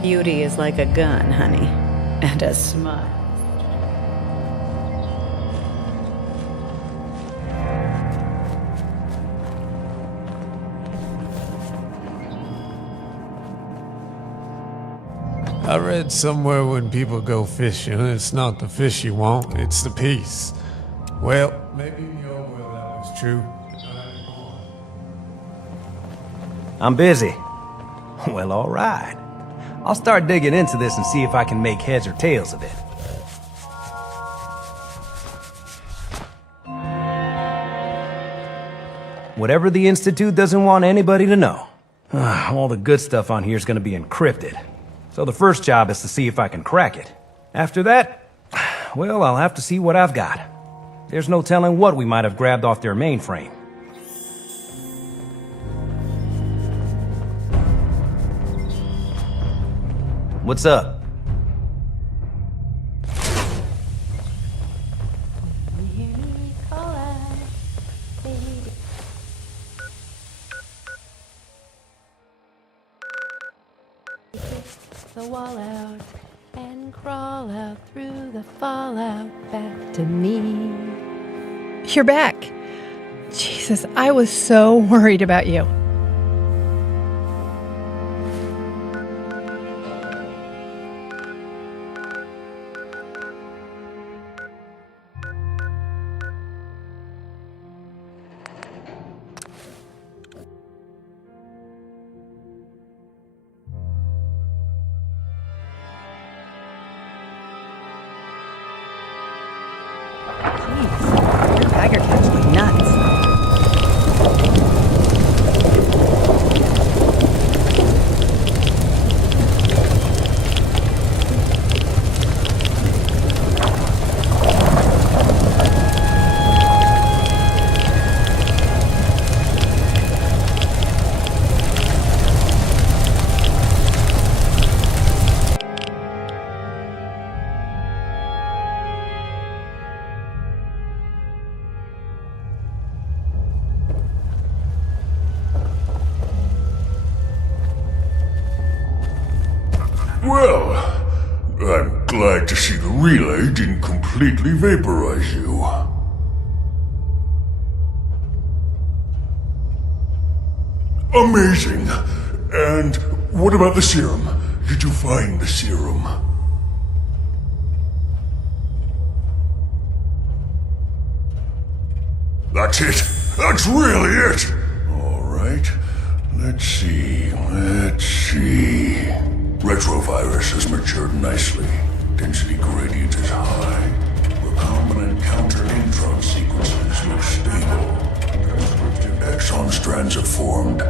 Beauty is like a gun, honey. And a smile. I read somewhere when people go fishing, it's not the fish you want, it's the peace. Well, maybe in your world that was true. I'm busy. Well, all right. I'll start digging into this and see if I can make heads or tails of it. Whatever the Institute doesn't want anybody to know. All the good stuff on here is going to be encrypted. So the first job is to see if I can crack it. After that, well, I'll have to see what I've got. There's no telling what we might have grabbed off their mainframe. What's up? The wall out and crawl out through the fallout back to me. You're back. Jesus, I was so worried about you. Tiger catch like nuts. Well, I'm glad to see the relay didn't completely vaporize you. Amazing. And what about the serum? Did you find the serum? That's it. That's really it. All right. Let's see. Retrovirus has matured nicely. Density gradient is high. Recombinant counter-intron sequences look stable. Transcripted exon strands have formed.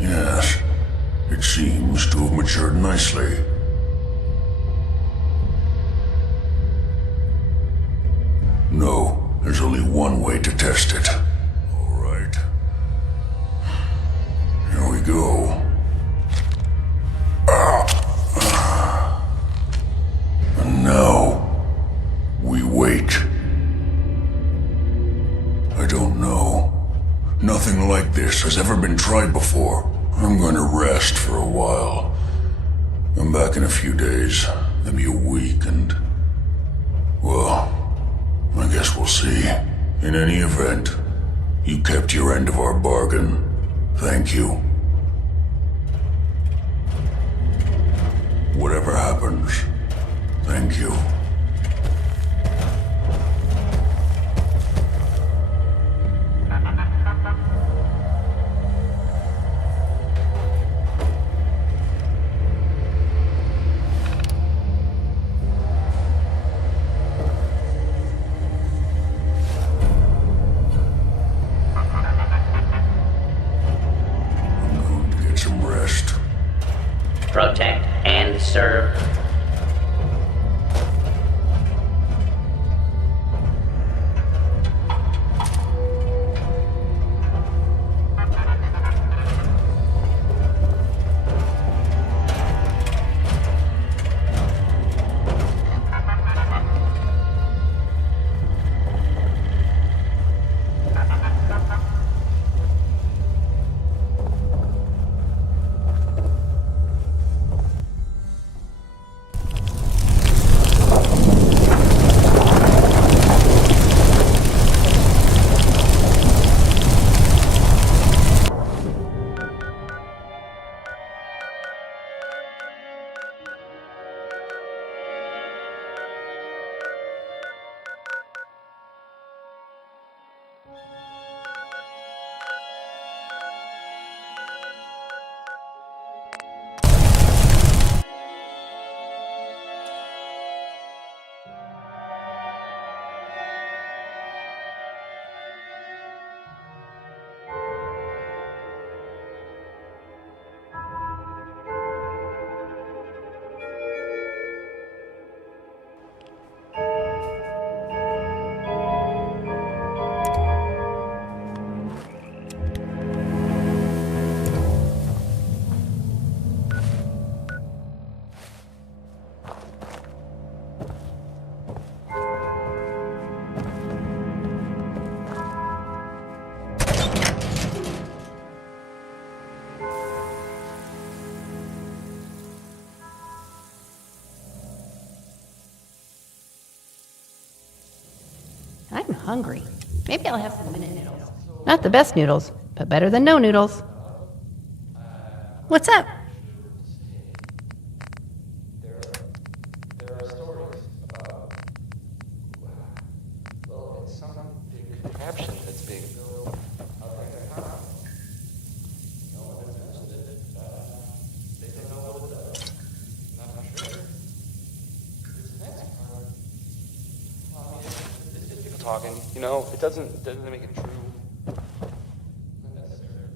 Yes. It seems to have matured nicely. No, there's only one way to test it. All right. Here we go. And now, we wait. I don't know. Nothing like this has ever been tried before. I'm gonna rest for a while. I'm back in a few days, maybe a week, and... well, I guess we'll see. In any event, you kept your end of our bargain. Thank you. Whatever happens, thank you. Protect and serve. I'm hungry. Maybe I'll have some minute noodles. Not the best noodles, but better than no noodles. What's up? There are stories about, well, it's some big contraption that's being built out like a town. No one has mentioned it. They don't know what it does. Not sure. This next part, it's just people talking. You know, it doesn't make it true. Not necessarily.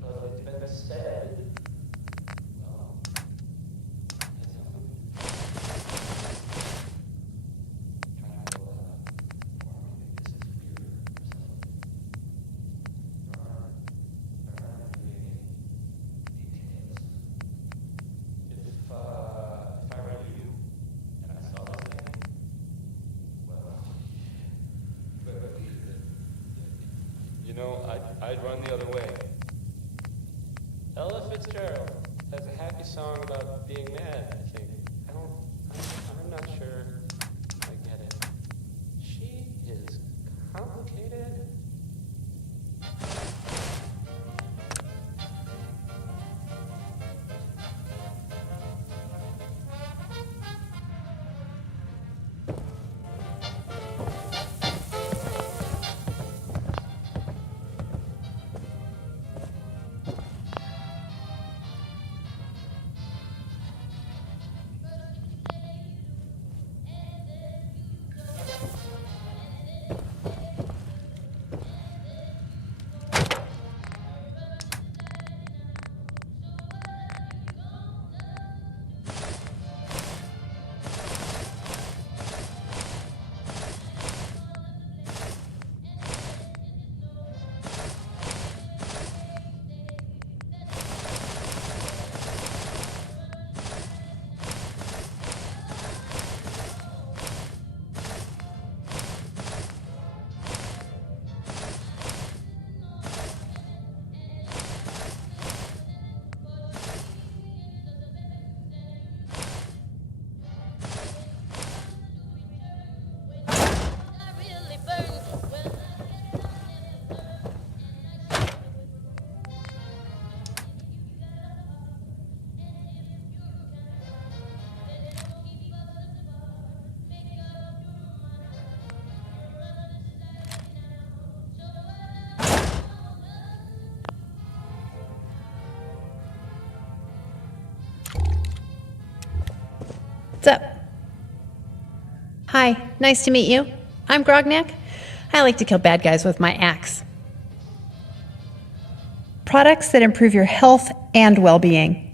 But it's been said. Well, if I were you and I saw this thing, well, you know, I'd run the other way. Ella Fitzgerald has a happy song about being mad, I think. I'm not sure I get it. She is complicated. What's up? Hi, nice to meet you. I'm Grognak. I like to kill bad guys with my axe. Products that improve your health and well-being.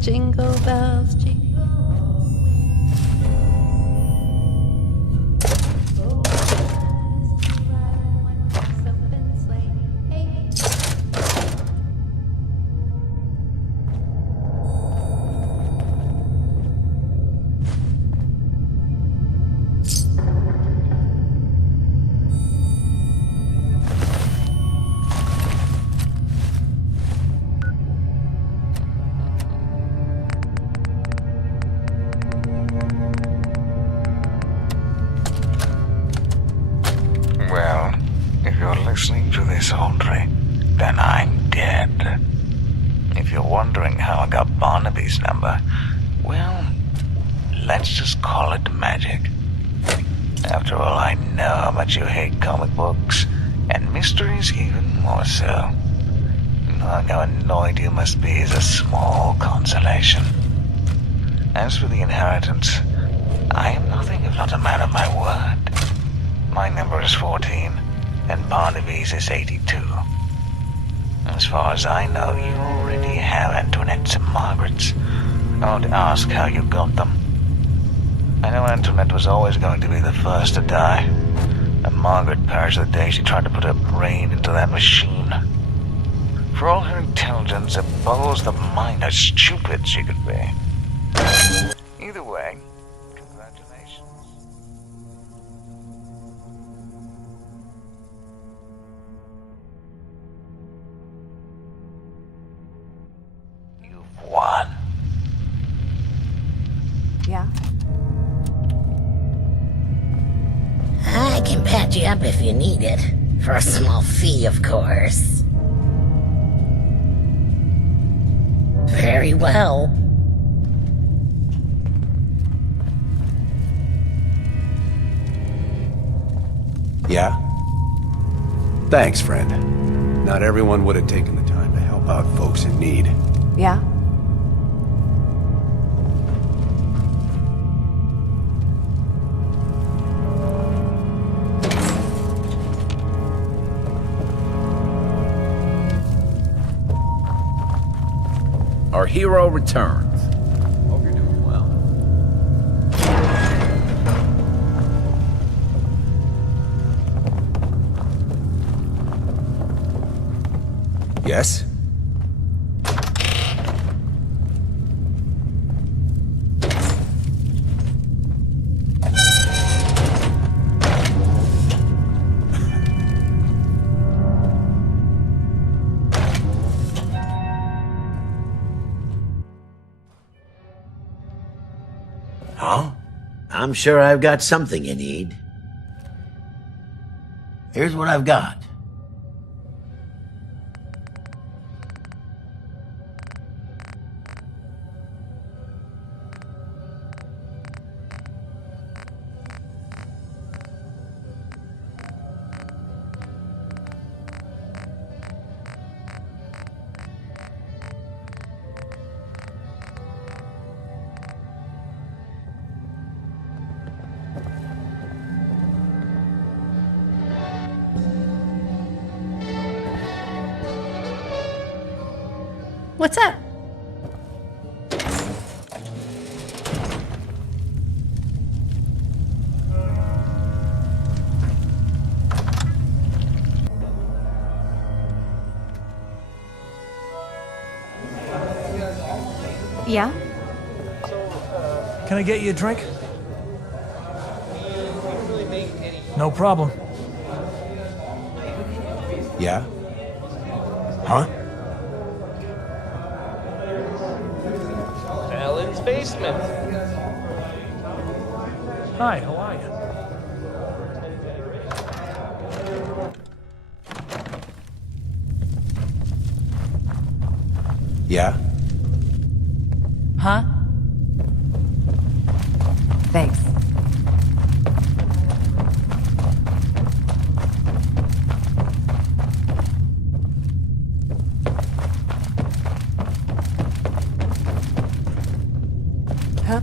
Jingle bells, jingle all the way. Oh, nice to ride in one horse open sleigh. Hey. Well, if you're listening to this, Audrey, then I'm dead. If you're wondering how I got Barnaby's number, well, let's just call it magic. After all, I know how much you hate comic books, and mysteries even more so. Knowing how annoyed you must be is a small consolation. As for the inheritance, I am nothing if not a man of my word. My number is 14, and Barnaby's is 82. As far as I know, you already have Antoinette's and Margaret's. I won't ask how you got them. I know Antoinette was always going to be the first to die, and Margaret perished the day she tried to put her brain into that machine. For all her intelligence, it boggles the mind how stupid she could be. Either way, congratulations. You've won. Yeah? I can patch you up if you need it. For a small fee, of course. Very well. Yeah? Thanks, friend. Not everyone would have taken the time to help out folks in need. Yeah? Our hero returns. Hope you're doing well. Yes? Huh? I'm sure I've got something you need. Here's what I've got. What's up? Yeah? Can I get you a drink? No problem. Yeah? Huh? Alan's basement. Hi, how are you? Yeah? Huh? Thanks. Huh?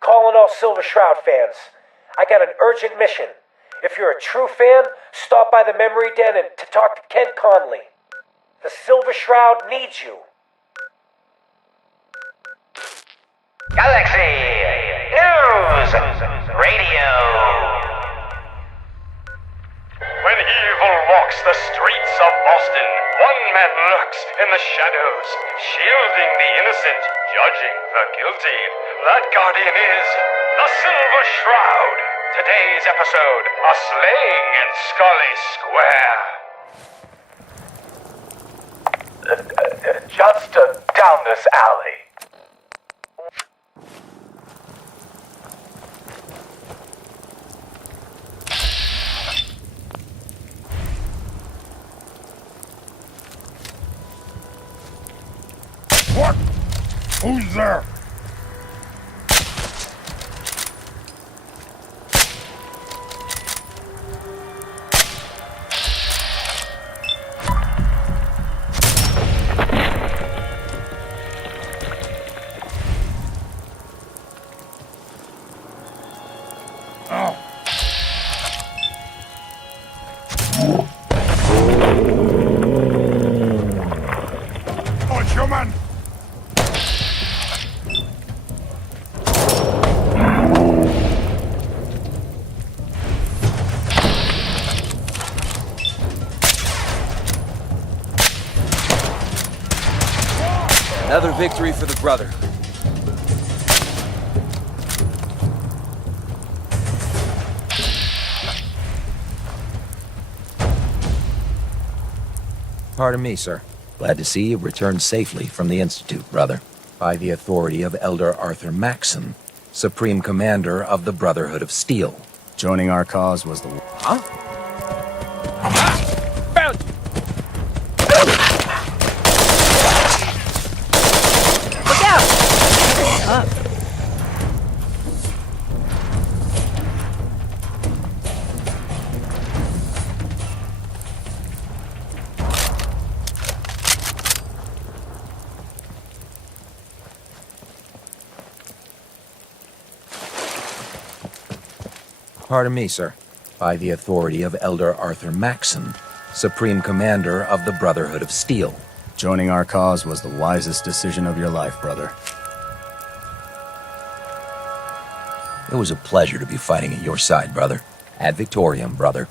Calling all Silver Shroud fans. I got an urgent mission. If you're a true fan, stop by the Memory Den and to talk to Ken Conley. The Silver Shroud needs you. Galaxy News Radio. When evil walks the streets of Boston, one man lurks in the shadows, shielding the innocent, judging the guilty. That guardian is the Silver Shroud. Today's episode, a slaying in Scully Square. Just down this alley. What? Who's there? Watch your man! Another victory for the brother. Pardon me, sir. Glad to see you returned safely from the Institute, brother. By the authority of Elder Arthur Maxson, Supreme Commander of the Brotherhood of Steel. Joining our cause was the... Huh? Found you! Look out! Pardon me, sir. By the authority of Elder Arthur Maxson, Supreme Commander of the Brotherhood of Steel. Joining our cause was the wisest decision of your life, brother. It was a pleasure to be fighting at your side, brother. Ad Victoriam, brother.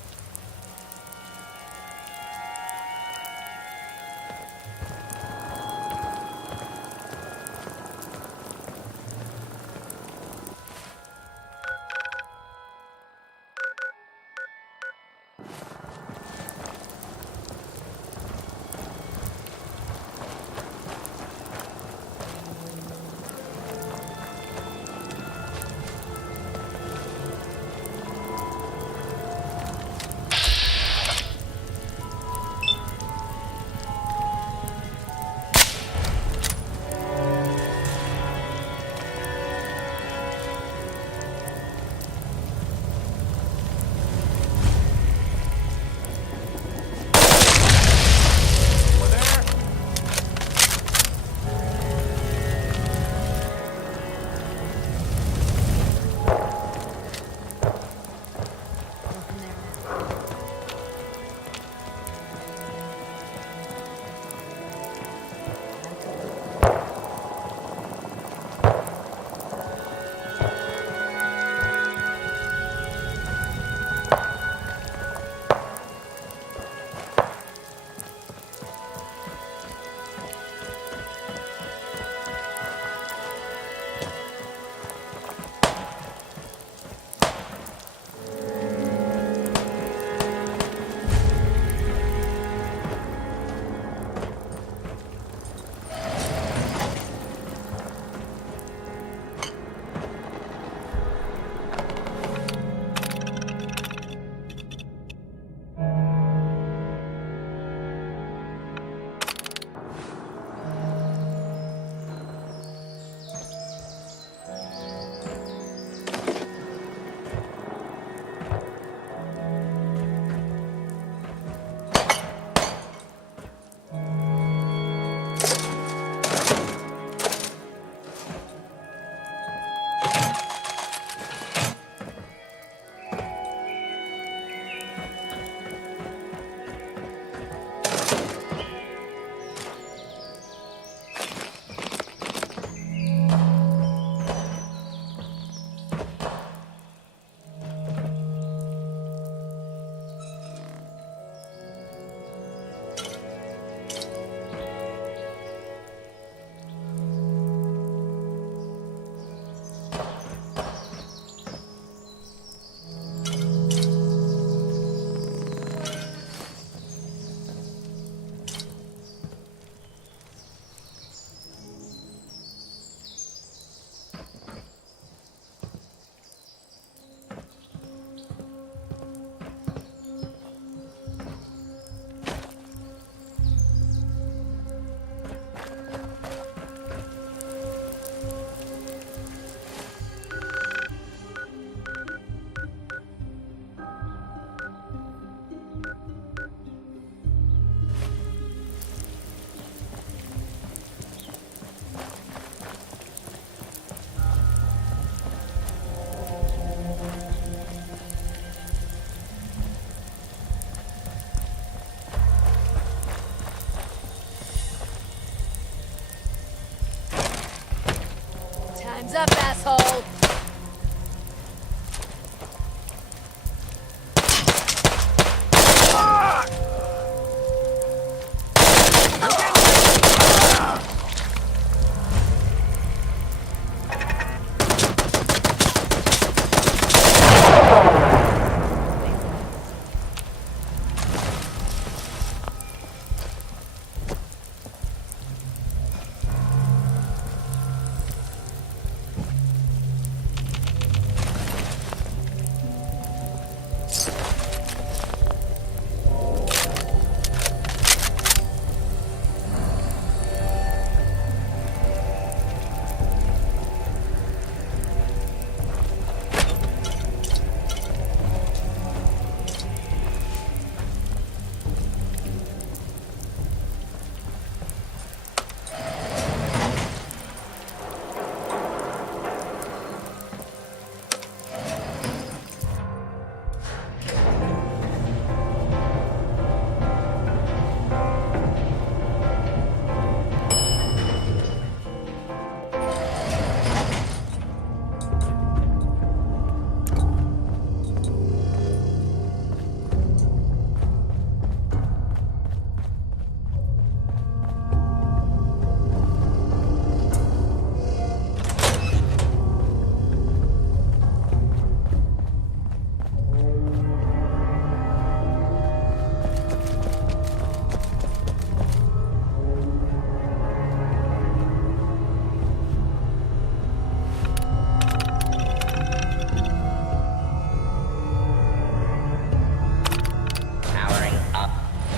Heads up, asshole!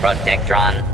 Protectron